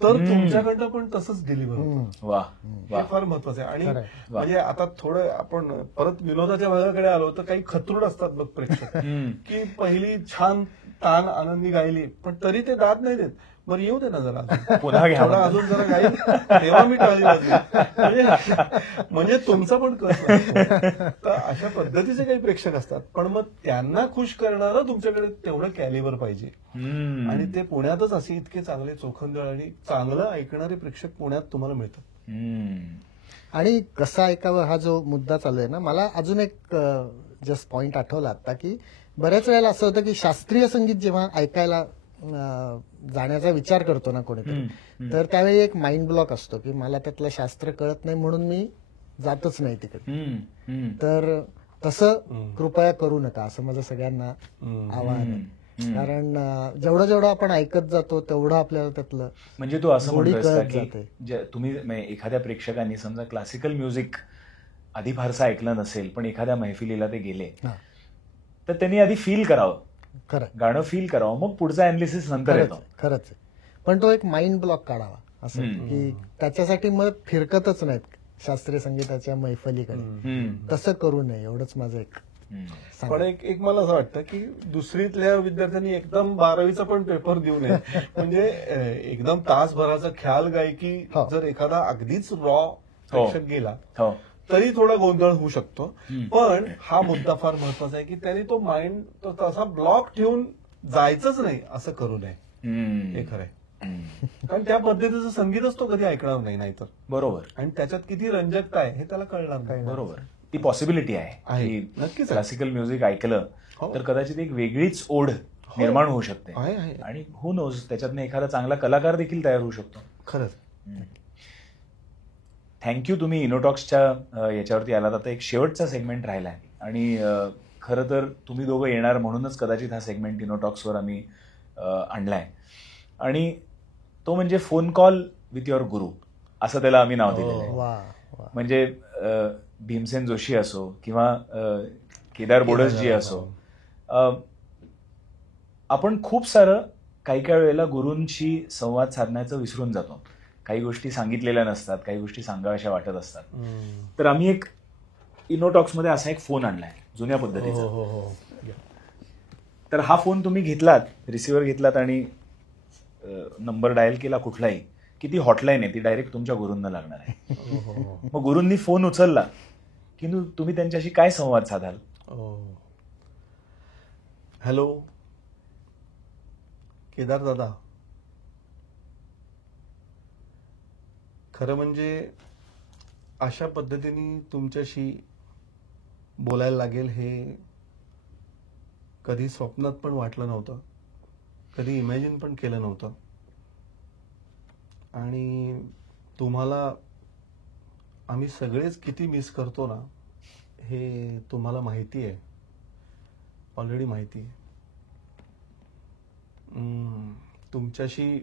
तर तुमच्याकडनं पण तसंच डिलिव्हर होतं. हे फार महत्वाचं आहे. आणि म्हणजे आता थोडं आपण परत विनोदाच्या भागाकडे आलो तर काही खतरूड असतात बघ प्रेक्षक, की पहिली छान तान आनंदी गायली पण तरी ते दाद नाही देत, बरं येऊ दे ना जरा पुन्हा घ्या, अजून जरा गाईल, तेव्हा मी टाळली वाजवी. म्हणजे तुमचा पण कस. तर अशा पद्धतीचे काही प्रेक्षक असतात. पण मग त्यांना खुश करणारं तुमच्याकडे तेवढं कॅलिबर पाहिजे. आणि ते पुण्यातच असे इतके चांगले चोखंदळ आणि चांगलं ऐकणारे प्रेक्षक पुण्यात तुम्हाला मिळतात. आणि कसं ऐकावं हा जो मुद्दा चालू आहे ना, मला अजून एक जस्ट पॉइंट आठवला आता की बऱ्याच वेळेला असं होतं की शास्त्रीय संगीत जेव्हा ऐकायला जाण्याचा विचार करतो ना कोणीतरी, तर त्यावेळी एक माइंड ब्लॉक असतो की मला त्यातलं शास्त्र कळत नाही म्हणून मी जातच नाही तिकडे. तर तसं कृपया करू नका असं माझं सगळ्यांना आवाहन आहे. कारण जेवढं आपण ऐकत जातो तेवढं आपल्याला त्यातलं म्हणजे तू असं म्हणतोस कळत की जाते. तुम्ही एखाद्या प्रेक्षकांनी समजा क्लासिकल म्युझिक आधी फारसं ऐकलं नसेल पण एखाद्या मैफिलीला ते गेले तर त्यांनी आधी फील करावं, खरं गाणं फील करावं, मग पुढचा अनालिसिस नंतर येतो. खरंच. पण तो एक माइंड ब्लॉक काढावा असं की त्याच्यासाठी मग फिरकतच नाहीत शास्त्रीय संगीताच्या मैफलीकडे. तसं करू नये एवढंच माझं एक. पण एक मला असं वाटतं की दुसरीतल्या विद्यार्थ्यांनी एकदम 12वीचा पण पेपर देऊ नये. म्हणजे एकदम तासभराचा ख्याल गायकी जर एखादा अगदीच रॉ प्रेक्षक गेला तरी थोडा गोंधळ होऊ शकतो. पण हा मुद्दा फार महत्वाचा आहे की त्यांनी तो माइंड तसा ब्लॉक ठेवून जायचंच नाही असं करू नये. हे खरंय. कारण त्या पद्धतीचं संगीतच तो कधी ऐकणार नाही नाहीतर. बरोबर. आणि त्याच्यात किती रंजकता आहे हे त्याला कळणार नाही. बरोबर. ती पॉसिबिलिटी आहे की नक्कीच क्लासिकल म्युझिक ऐकलं तर कदाचित एक वेगळीच ओढ निर्माण होऊ शकते आणि हू नोज त्याच्यातनं एखादा चांगला कलाकार देखील तयार होऊ शकतो. खरंच. थँक्यू. तुम्ही इनोटॉक्सच्या याच्यावरती आलात. आता एक शेवटचा सेगमेंट राहिला आहे आणि खरं तर तुम्ही दोघं येणार म्हणूनच कदाचित हा सेगमेंट इनोटॉक्सवर आम्ही आणलाय आणि तो म्हणजे फोन कॉल विथ युअर गुरु असं त्याला आम्ही नाव दिलेलं आहे. म्हणजे भीमसेन जोशी असो किंवा केदार बोडसजी असो, आपण खूप सारं काही काही वेळेला गुरूंशी संवाद साधण्याचं विसरून जातो. काही गोष्टी सांगितलेल्या नसतात, काही गोष्टी सांगाव्याशा वाटत असतात. तर आम्ही एक इनोटॉक्समध्ये असा एक फोन आणलाय जुन्या पद्धतीचा. तर हा फोन तुम्ही घेतलात, रिसिव्हर घेतलात आणि नंबर डायल केला कुठलाही की ती हॉटलाईन आहे, ती डायरेक्ट तुमच्या गुरूंना लागणार आहे. मग गुरूंनी फोन उचलला की तुम्ही त्यांच्याशी काय संवाद साधाल? हॅलो केदार दादा, खरं म्हणजे अशा पद्धतीने तुमच्याशी बोलायला लागेल हे कधी स्वप्नात पण वाटलं नव्हतं. कधी इमॅजिन पण केलं नव्हतं. आणि तुम्हाला आम्ही सगळेच किती मिस करतो ना, हे तुम्हाला माहिती आहे, ऑलरेडी माहिती आहे. तुमच्याशी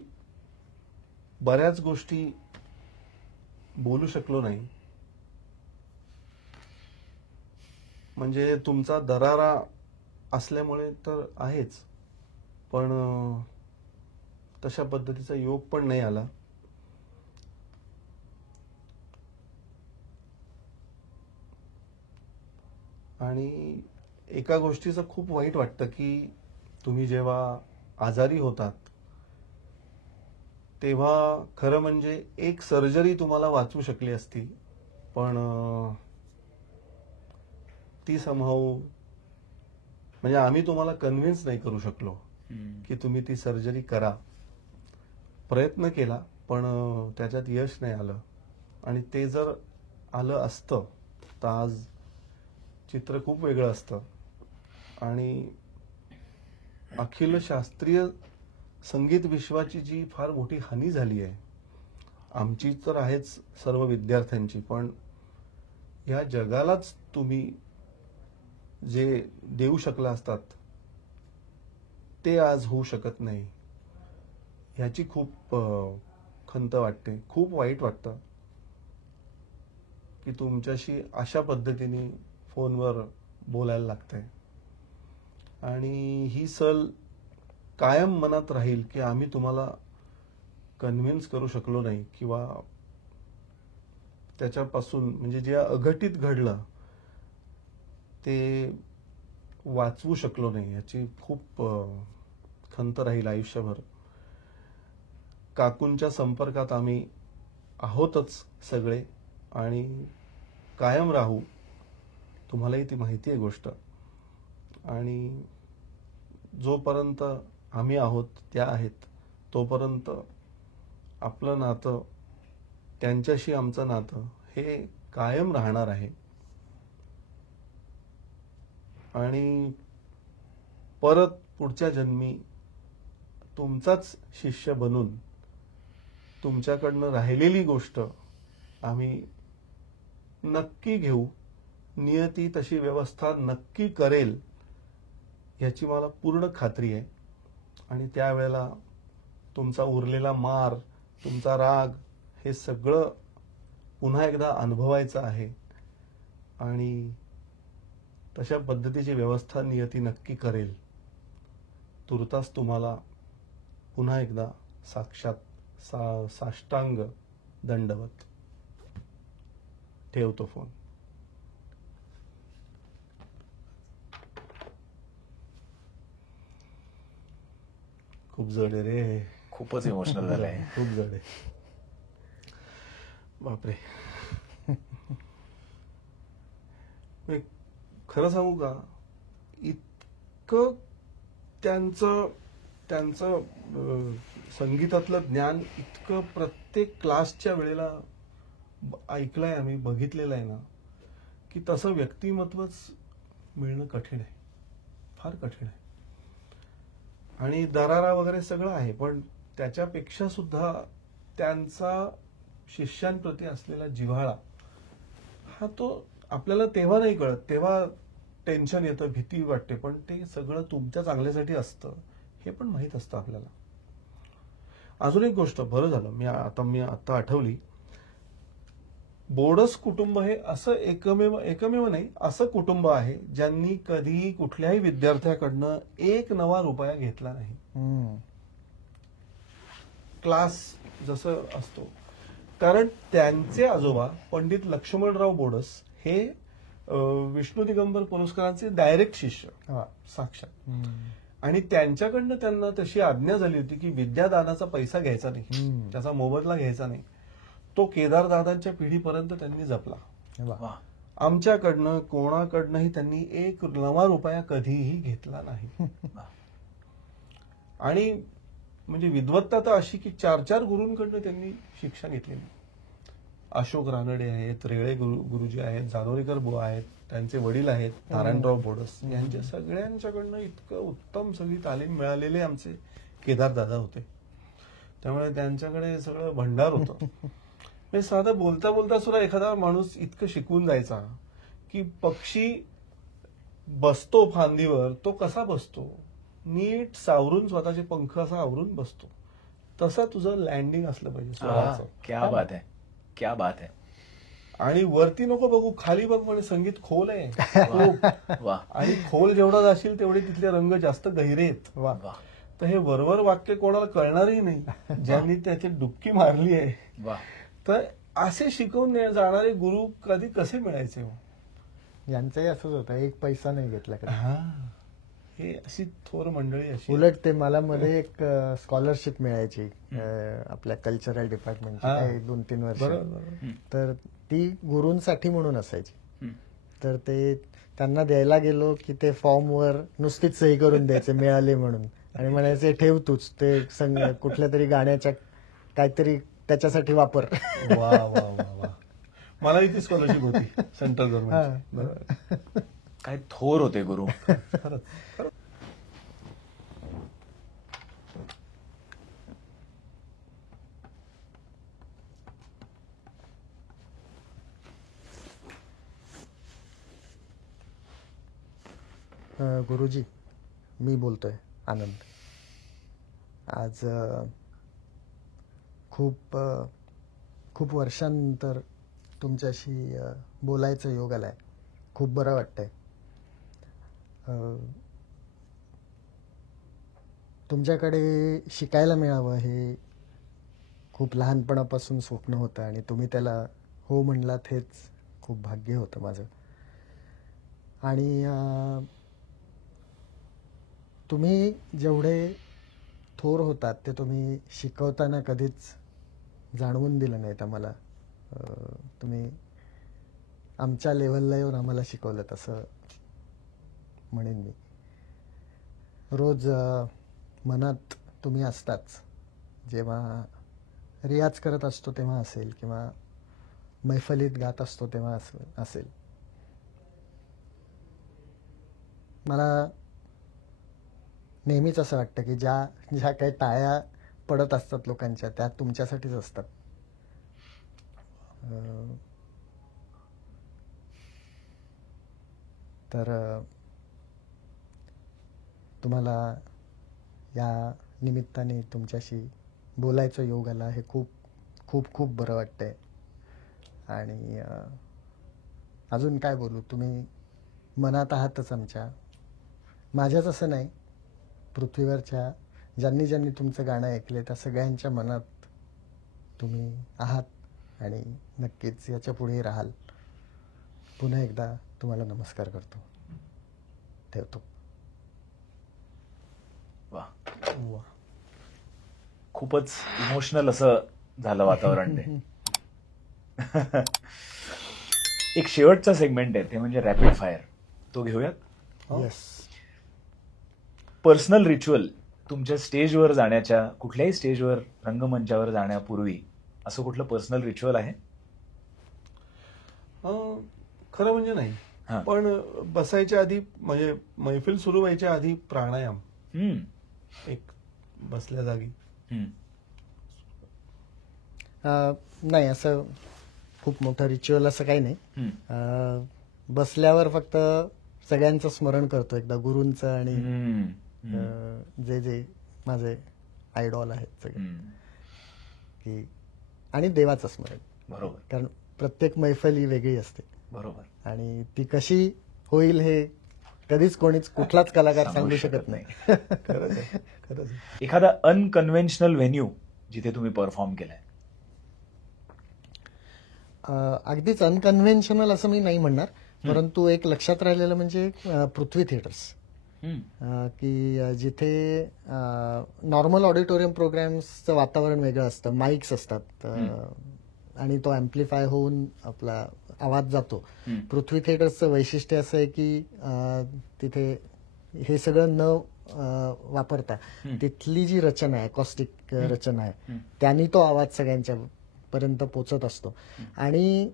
बऱ्याच गोष्टी बोलू शकलो नाही, म्हणजे तुमचा दरारा असल्यामुळे तर आहेच, पण तशा पद्धतीचा योग पण नाही आला. आणि एका गोष्टीचं खूप वाईट वाटतं की तुम्ही जेव्हा आजारी होतात तेव्हा खरं म्हणजे एक सर्जरी तुम्हाला वाचवू शकली असती, पण ती समहाऊ म्हणजे आम्ही तुम्हाला कन्व्हिन्स नाही करू शकलो की तुम्ही ती सर्जरी करा. प्रयत्न केला पण त्याच्यात यश नाही आलं. आणि ते जर आलं असतं तर आज चित्र खूप वेगळं असतं. आणि अखिल शास्त्रीय संगीत विश्वाची जी फार मोठी हानी झाली आहे, आमची तर आहेच, सर्व विद्यार्थ्यांची, पण या जगालाच तुम्ही जे देऊ शकला असतात ते आज होऊ शकत नाही, ह्याची खूप खंत वाटते. खूप वाईट वाटतं की तुमच्याशी अशा पद्धतीने फोनवर बोलायला लागतंय. आणि ही सल कायम मनात राहील की आम्ही तुम्हाला कन्व्हिन्स करू शकलो नाही किंवा त्याच्यापासून म्हणजे जे अघटित घडलं ते वाचवू शकलो नाही, याची खूप खंत राहील आयुष्यभर. काकूंच्या संपर्कात आम्ही आहोतच सगळे आणि कायम राहू, तुम्हालाही ती माहिती आहे गोष्ट. आणि जोपर्यंत आम्ही आहोत, त्या आहेत, तोपर्यंत आपलं नातं, त्यांच्याशी आमचं नातं हे कायम राहणार आहे. आणि परत पुढच्या जन्मी तुमचाच शिष्य बनून तुमच्याकडनं राहिलेली गोष्ट आम्ही नक्की घेऊ. नियती तशी व्यवस्था नक्की करेल याची मला पूर्ण खात्री आहे. आणि त्यावेळेला तुमचा उरलेला मार, तुमचा राग हे सगळं पुन्हा एकदा अनुभवायचं आहे. आणि तशा पद्धतीची व्यवस्था नियती नक्की करेल. तुर्तास तुम्हाला पुन्हा एकदा साक्षात साष्टांग दंडवत. ठेवतो फोन. खूप जड आहे रे, खूपच इमोशनल झालंय. खूप जड आहे. बापरे. खरं सांगू का, इतकं त्यांचं संगीतातलं ज्ञान इतकं प्रत्येक क्लासच्या वेळेला ऐकलंय आम्ही, बघितलेलं आहे ना, की तसं व्यक्तिमत्वच मिळणं कठीण आहे, फार कठीण आहे. आणि दरारा वगैरे सगळं आहे, पण त्याच्यापेक्षा सुद्धा त्यांचा शिष्यांप्रती असलेला जिव्हाळा हा तो आपल्याला तेव्हा नाही कळत, तेव्हा टेन्शन येतं, भीती वाटते, पण ते सगळं तुमच्या चांगल्यासाठी असतं हे पण माहित असतं आपल्याला. अजून एक गोष्ट, बरं झालं मी आता आठवली, बोडस कुटुंब हे असं एकमेव नाही, असं कुटुंब आहे ज्यांनी कधीही कुठल्याही विद्यार्थ्याकडनं एक नवा रुपया घेतला नाही. क्लास जसं असतो, कारण त्यांचे आजोबा पंडित लक्ष्मणराव बोडस हे विष्णू दिगंबर पुरस्कारांचे डायरेक्ट शिष्य साक्षात. आणि त्यांच्याकडनं त्यांना तशी आज्ञा झाली होती की विद्यादानाचा पैसा घ्यायचा नाही, त्याचा मोबदला घ्यायचा नाही. तो केदारदादांच्या पिढीपर्यंत त्यांनी जपला. आमच्याकडनं कोणाकडनंही त्यांनी एक नवा रुपया कधीही घेतला नाही. आणि म्हणजे विद्वत्ता तर अशी की 4 गुरूंकडनं त्यांनी शिक्षा घेतलेली. अशोक रानडे आहेत, रेळे गुरुजी आहेत, जानोरीकर बुवा आहेत, त्यांचे वडील आहेत नारायणराव बोडस, यांच्या सगळ्यांच्याकडनं इतकं उत्तम सगळी तालीम मिळालेले आमचे केदार दादा होते. त्यामुळे त्यांच्याकडे सगळं भंडार होतं. म्हणजे साधं बोलता बोलता सुद्धा एखादा माणूस इतकं शिकून जायचा की पक्षी बसतो फांदीवर, तो कसा बसतो, नीट सावरून स्वतःचे पंख असा आवरून बसतो, तसं तुझं लँडिंग असलं पाहिजे स्वराचं. क्या बात आहे, क्या बात आहे. आणि वरती नको बघू, खाली बघ, म्हणजे संगीत खोल आहे खूप. वा आणि खोल जेवढा जाशील तेवढे तिथले रंग जास्त गहिरे आहेत. वा. तर हे वरवर वाक्य कोणाला कळणारही नाही ज्यांनी त्याची डुबकी मारली आहे. वा. तर असे शिकवून जाणारे गुरु कधी कसे मिळायचे हो? यांचंही असंच होतं, एक पैसा नाही घेतला कधी. हे अशी थोर मंडळी अशी. उलट ते मला मध्ये एक स्कॉलरशिप मिळायची आपल्या कल्चरल डिपार्टमेंटची, काही 2-3 वर्ष. बरोबर. तर ती गुरूंसाठी म्हणून असायची. तर ते त्यांना द्यायला गेलो की ते फॉर्मवर नुसतीच सही करून द्यायचे मिळाले म्हणून, आणि म्हणायचे ठेव तूच ते कुठल्या तरी गाण्याच्या काहीतरी त्याच्यासाठी वापर. वा वा वा वा. मलाही ती स्कॉलरशिप होती सेंट्रल गव्हर्नमेंट. काय थोर होते गुरु. खरंच. गुरुजी, मी बोलतोय आनंद. आज खूप वर्षांनंतर तुमच्याशी बोलायचं योग आलाय. खूप बरं वाटतंय. तुमच्याकडे शिकायला मिळावं हे खूप लहानपणापासून स्वप्न होतं, आणि तुम्ही त्याला हो म्हणलात हेच खूप भाग्य होतं माझं. आणि तुम्ही जेवढे थोर होतात ते तुम्ही शिकवताना कधीच जाणवून दिलं नाहीत आम्हाला. तुम्ही आमच्या लेवलला येऊन आम्हाला शिकवलं, तसं म्हणेन मी. रोज मनात तुम्ही असताच, जेव्हा रियाज करत असतो तेव्हा असेल, किंवा मैफलीत गात असतो तेव्हा असेल. मला नेहमीच असं वाटतं की ज्या काही टाळ्या पडत असतात लोकांच्या, त्या तुमच्यासाठीच असतात. तर तुम्हाला या निमित्ताने तुमच्याशी बोलायचं योग आला हे खूप खूप खूप बरं वाटतंय. आणि अजून काय बोलू, तुम्ही मनात आहातच आमच्या. माझ्याच असं नाही, पृथ्वीवरच्या ज्यांनी ज्यांनी तुमचं गाणं ऐकले त्या सगळ्यांच्या मनात तुम्ही आहात, आणि नक्कीच याच्या पुढे राहाल. पुन्हा एकदा तुम्हाला नमस्कार करतो. ठेवतो. वा. वा. खूपच इमोशनल असं झालं वातावरण ते. एक शेवटचा सेगमेंट आहे, ते म्हणजे रॅपिड फायर. तो घेऊयात. येस. पर्सनल रिच्युअल तुमच्या स्टेजवर जाण्याच्या, कुठल्याही स्टेजवर रंगमंचावर जाण्यापूर्वी असं कुठलं पर्सनल रिच्युअल आहे? खरं म्हणजे नाही, पण बसायच्या आधी, म्हणजे मैफिल सुरू व्हायच्या आधी प्राणायाम, एक बसल्या जागी. नाही, असं खूप मोठं रिच्युअल असं काही नाही. बसल्यावर फक्त सगळ्यांचं स्मरण करतो, एकदा गुरूंचं आणि जे जे माझे आयडॉल आहेत सगळे, की आणि देवाचं स्मरण. बरोबर. कारण प्रत्येक मैफल ही वेगळी असते. बरोबर. आणि ती कशी होईल हे कधीच कुठलाच कलाकार सांगू शकत नाही. खरंच आहे, खरंच. एखादा अनकन्व्हेन्शनल व्हेन्यू जिथे तुम्ही परफॉर्म केलाय? अगदीच अनकन्व्हेन्शनल असं मी नाही म्हणणार, परंतु एक लक्षात राहिलेलं म्हणजे पृथ्वी थिएटर्स, की जिथे नॉर्मल ऑडिटोरियम प्रोग्राम्सचं वातावरण वेगळं असतं, माईक्स असतात, आणि तो अँप्लिफाय होऊन आपला आवाज जातो. पृथ्वी थिएटर्सचं वैशिष्ट्य असं आहे की तिथे हे सगळं न वापरता तिथली जी रचना आहे, अकॉस्टिक रचना आहे, त्यांनी तो आवाज सगळ्यांच्या पर्यंत पोचत असतो. आणि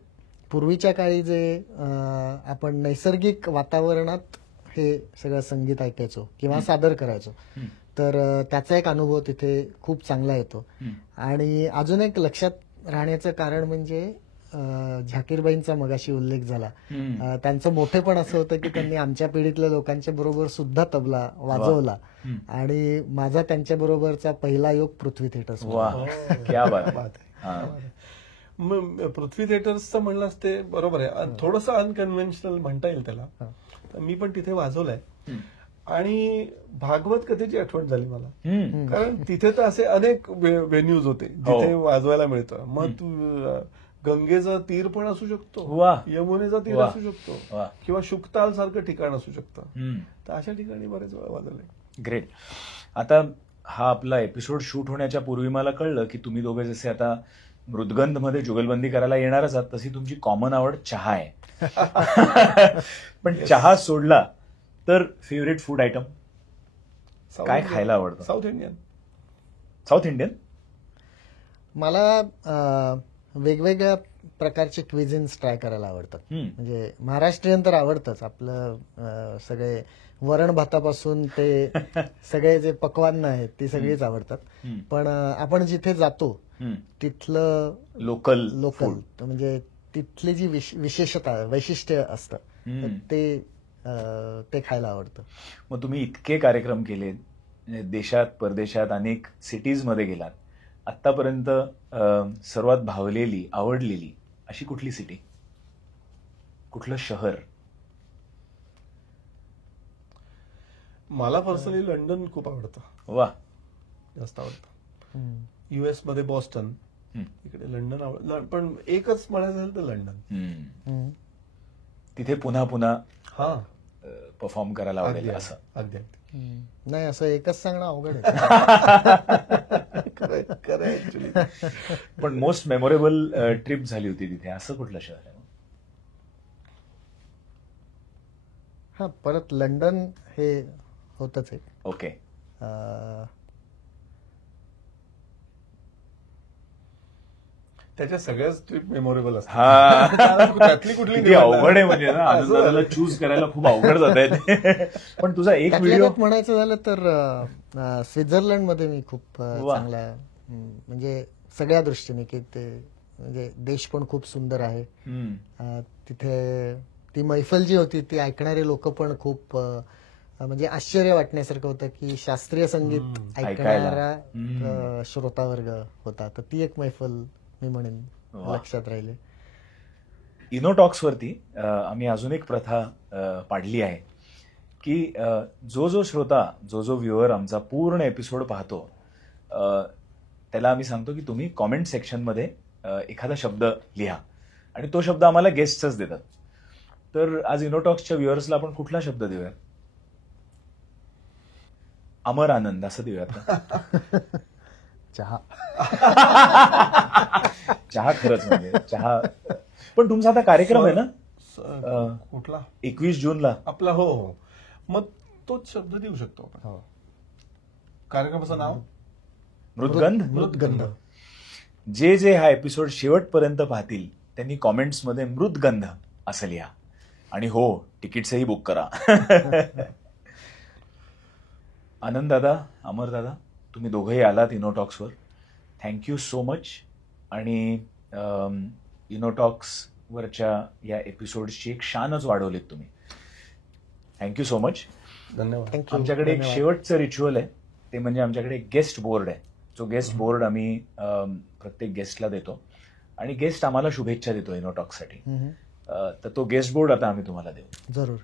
पूर्वीच्या काळी जे आपण नैसर्गिक वातावरणात हे सगळं संगीत ऐकायचो किंवा सादर करायचो, तर त्याचा एक अनुभव तिथे खूप चांगला येतो. आणि अजून एक लक्षात राहण्याचं कारण म्हणजे झाकीरबाईंचा मगाशी उल्लेख झाला. त्यांचं मोठेपण असं होतं की त्यांनी आमच्या पिढीतल्या लोकांच्या बरोबर सुद्धा तबला वाजवला आणि माझा त्यांच्या बरोबरचा पहिला योग पृथ्वी थिएटर्स. क्या बात आहे. मग पृथ्वी थिएटर्सचं म्हणलंच ते बरोबर आहे. थोडंसं अनकन्व्हेन्शनल म्हणता येईल त्याला. मी पण तिथे वाजवलंय आणि भागवत कथेची आठवण झाली मला. कारण तिथे तर असे अनेक व्हेन्यूज होते जिथे वाजवायला मिळतं. मग तू गंगेचं तीर पण असू शकतो, यमुनेचा तीर असू शकतो किंवा शुकताल सारखं ठिकाण असू शकतं. तर अशा ठिकाणी बरेच वेळा वाजवले. ग्रेट. आता हा आपला एपिसोड शूट होण्याच्या पूर्वी मला कळलं की तुम्ही दोघे जसे आता मृदगंध मध्ये जुगलबंदी करायला येणारच आहात, तशी तुमची कॉमन आवड चहा आहे. पण चहा सोडला तर फेवरेट फूड आयटम काय खायला आवडतं? South Indian. साऊथ इंडियन मला वेगवेगळ्या प्रकारचे क्विझिन्स ट्राय करायला आवडतात. म्हणजे महाराष्ट्रीयन तर आवडतंच. आपलं सगळे वरण भातापासून ते सगळे जे पक्वान्न आहेत ती सगळीच आवडतात. पण आपण जिथे जातो तिथलं लोकल म्हणजे तिथली जी विशेषता वैशिष्ट्य असतं ते खायला आवडतं. मग तुम्ही इतके कार्यक्रम केले, देशात परदेशात अनेक सिटीज मध्ये गेलात, आतापर्यंत सर्वात भावलेली आवडलेली अशी कुठली सिटी, कुठलं शहर? मला पर्सनली लंडन खूप आवडतं. वा, जास्त आवडतं. युएस मध्ये बॉस्टन, इकडे लंडन आवडतं. पण एकच म्हणायचं झालं तर लंडन. तिथे पुन्हा पुन्हा परफॉर्म करायला आवडेल असं. अगदी नाही, असं एकच सांगणं अवघड आहे. ऍक्च्युली. पण मोस्ट मेमोरेबल ट्रिप झाली होती तिथे असं कुठलं शहर आहे? परत लंडन हे होतच आहे. ओके. त्याच्या सगळ्याच ट्रिप मेमोरेबल असतात. त्यातली कुठली अवघड आहे म्हणजे ना, आनंदाला चूज करायला खूप अवघड जात आहे. पण तुझा एक व्हिडिओ म्हणायचं झालं तर स्वित्झर्लंड मध्ये मी खूप चांगला, म्हणजे सगळ्या दृष्टीने की ते म्हणजे देश पण खूप सुंदर आहे. तिथे ती मैफल जी होती ती ऐकणारे लोक पण खूप म्हणजे आश्चर्य वाटण्यासारखं होतं की शास्त्रीय संगीत ऐकणारा श्रोतावर्ग होता. तर ती एक मैफल मी म्हणेन लक्षात राहिले. इनोटॉक्स वरती आम्ही अजून एक प्रथा पाडली आहे की जो श्रोता जो व्ह्युअर आमचा पूर्ण एपिसोड पाहतो त्याला आम्ही सांगतो की तुम्ही कॉमेंट सेक्शन मध्ये एखादा शब्द लिहा आणि तो शब्द आम्हाला गेस्टच देतात. तर आज इनोटॉक्सच्या व्ह्युअर्सला आपण कुठला शब्द देऊयात? अमर आनंद असं देऊयात. चहा. चहा खरंच म्हणजे चहा. पण तुमचा आता कार्यक्रम आहे ना कुठला? 21 जूनला आपला. हो, मग तोच शब्द देऊ शकतो आपण. कार्यक्रमाचं नाव मृदगंध. जे हा एपिसोड शेवटपर्यंत पाहतील त्यांनी कॉमेंट्समध्ये मृदगंध असं लिहा आणि हो, तिकीट्सही बुक करा. आनंद दादा, अमर दादा, तुम्ही दोघंही आलात इनोटॉक्सवर. Thank you so much. आणि इनोटॉक्सवरच्या या एपिसोडची एक शानच वाढवलीत तुम्ही. Thank you so much. धन्यवाद. आमच्याकडे एक शेवटचं रिच्युअल आहे, ते म्हणजे आमच्याकडे एक गेस्ट बोर्ड आहे. जो गेस्ट बोर्ड आम्ही प्रत्येक गेस्टला देतो आणि गेस्ट आम्हाला शुभेच्छा देतो इनोटॉक्ससाठी. तर तो गेस्ट बोर्ड आता आम्ही तुम्हाला देऊ. जरूर.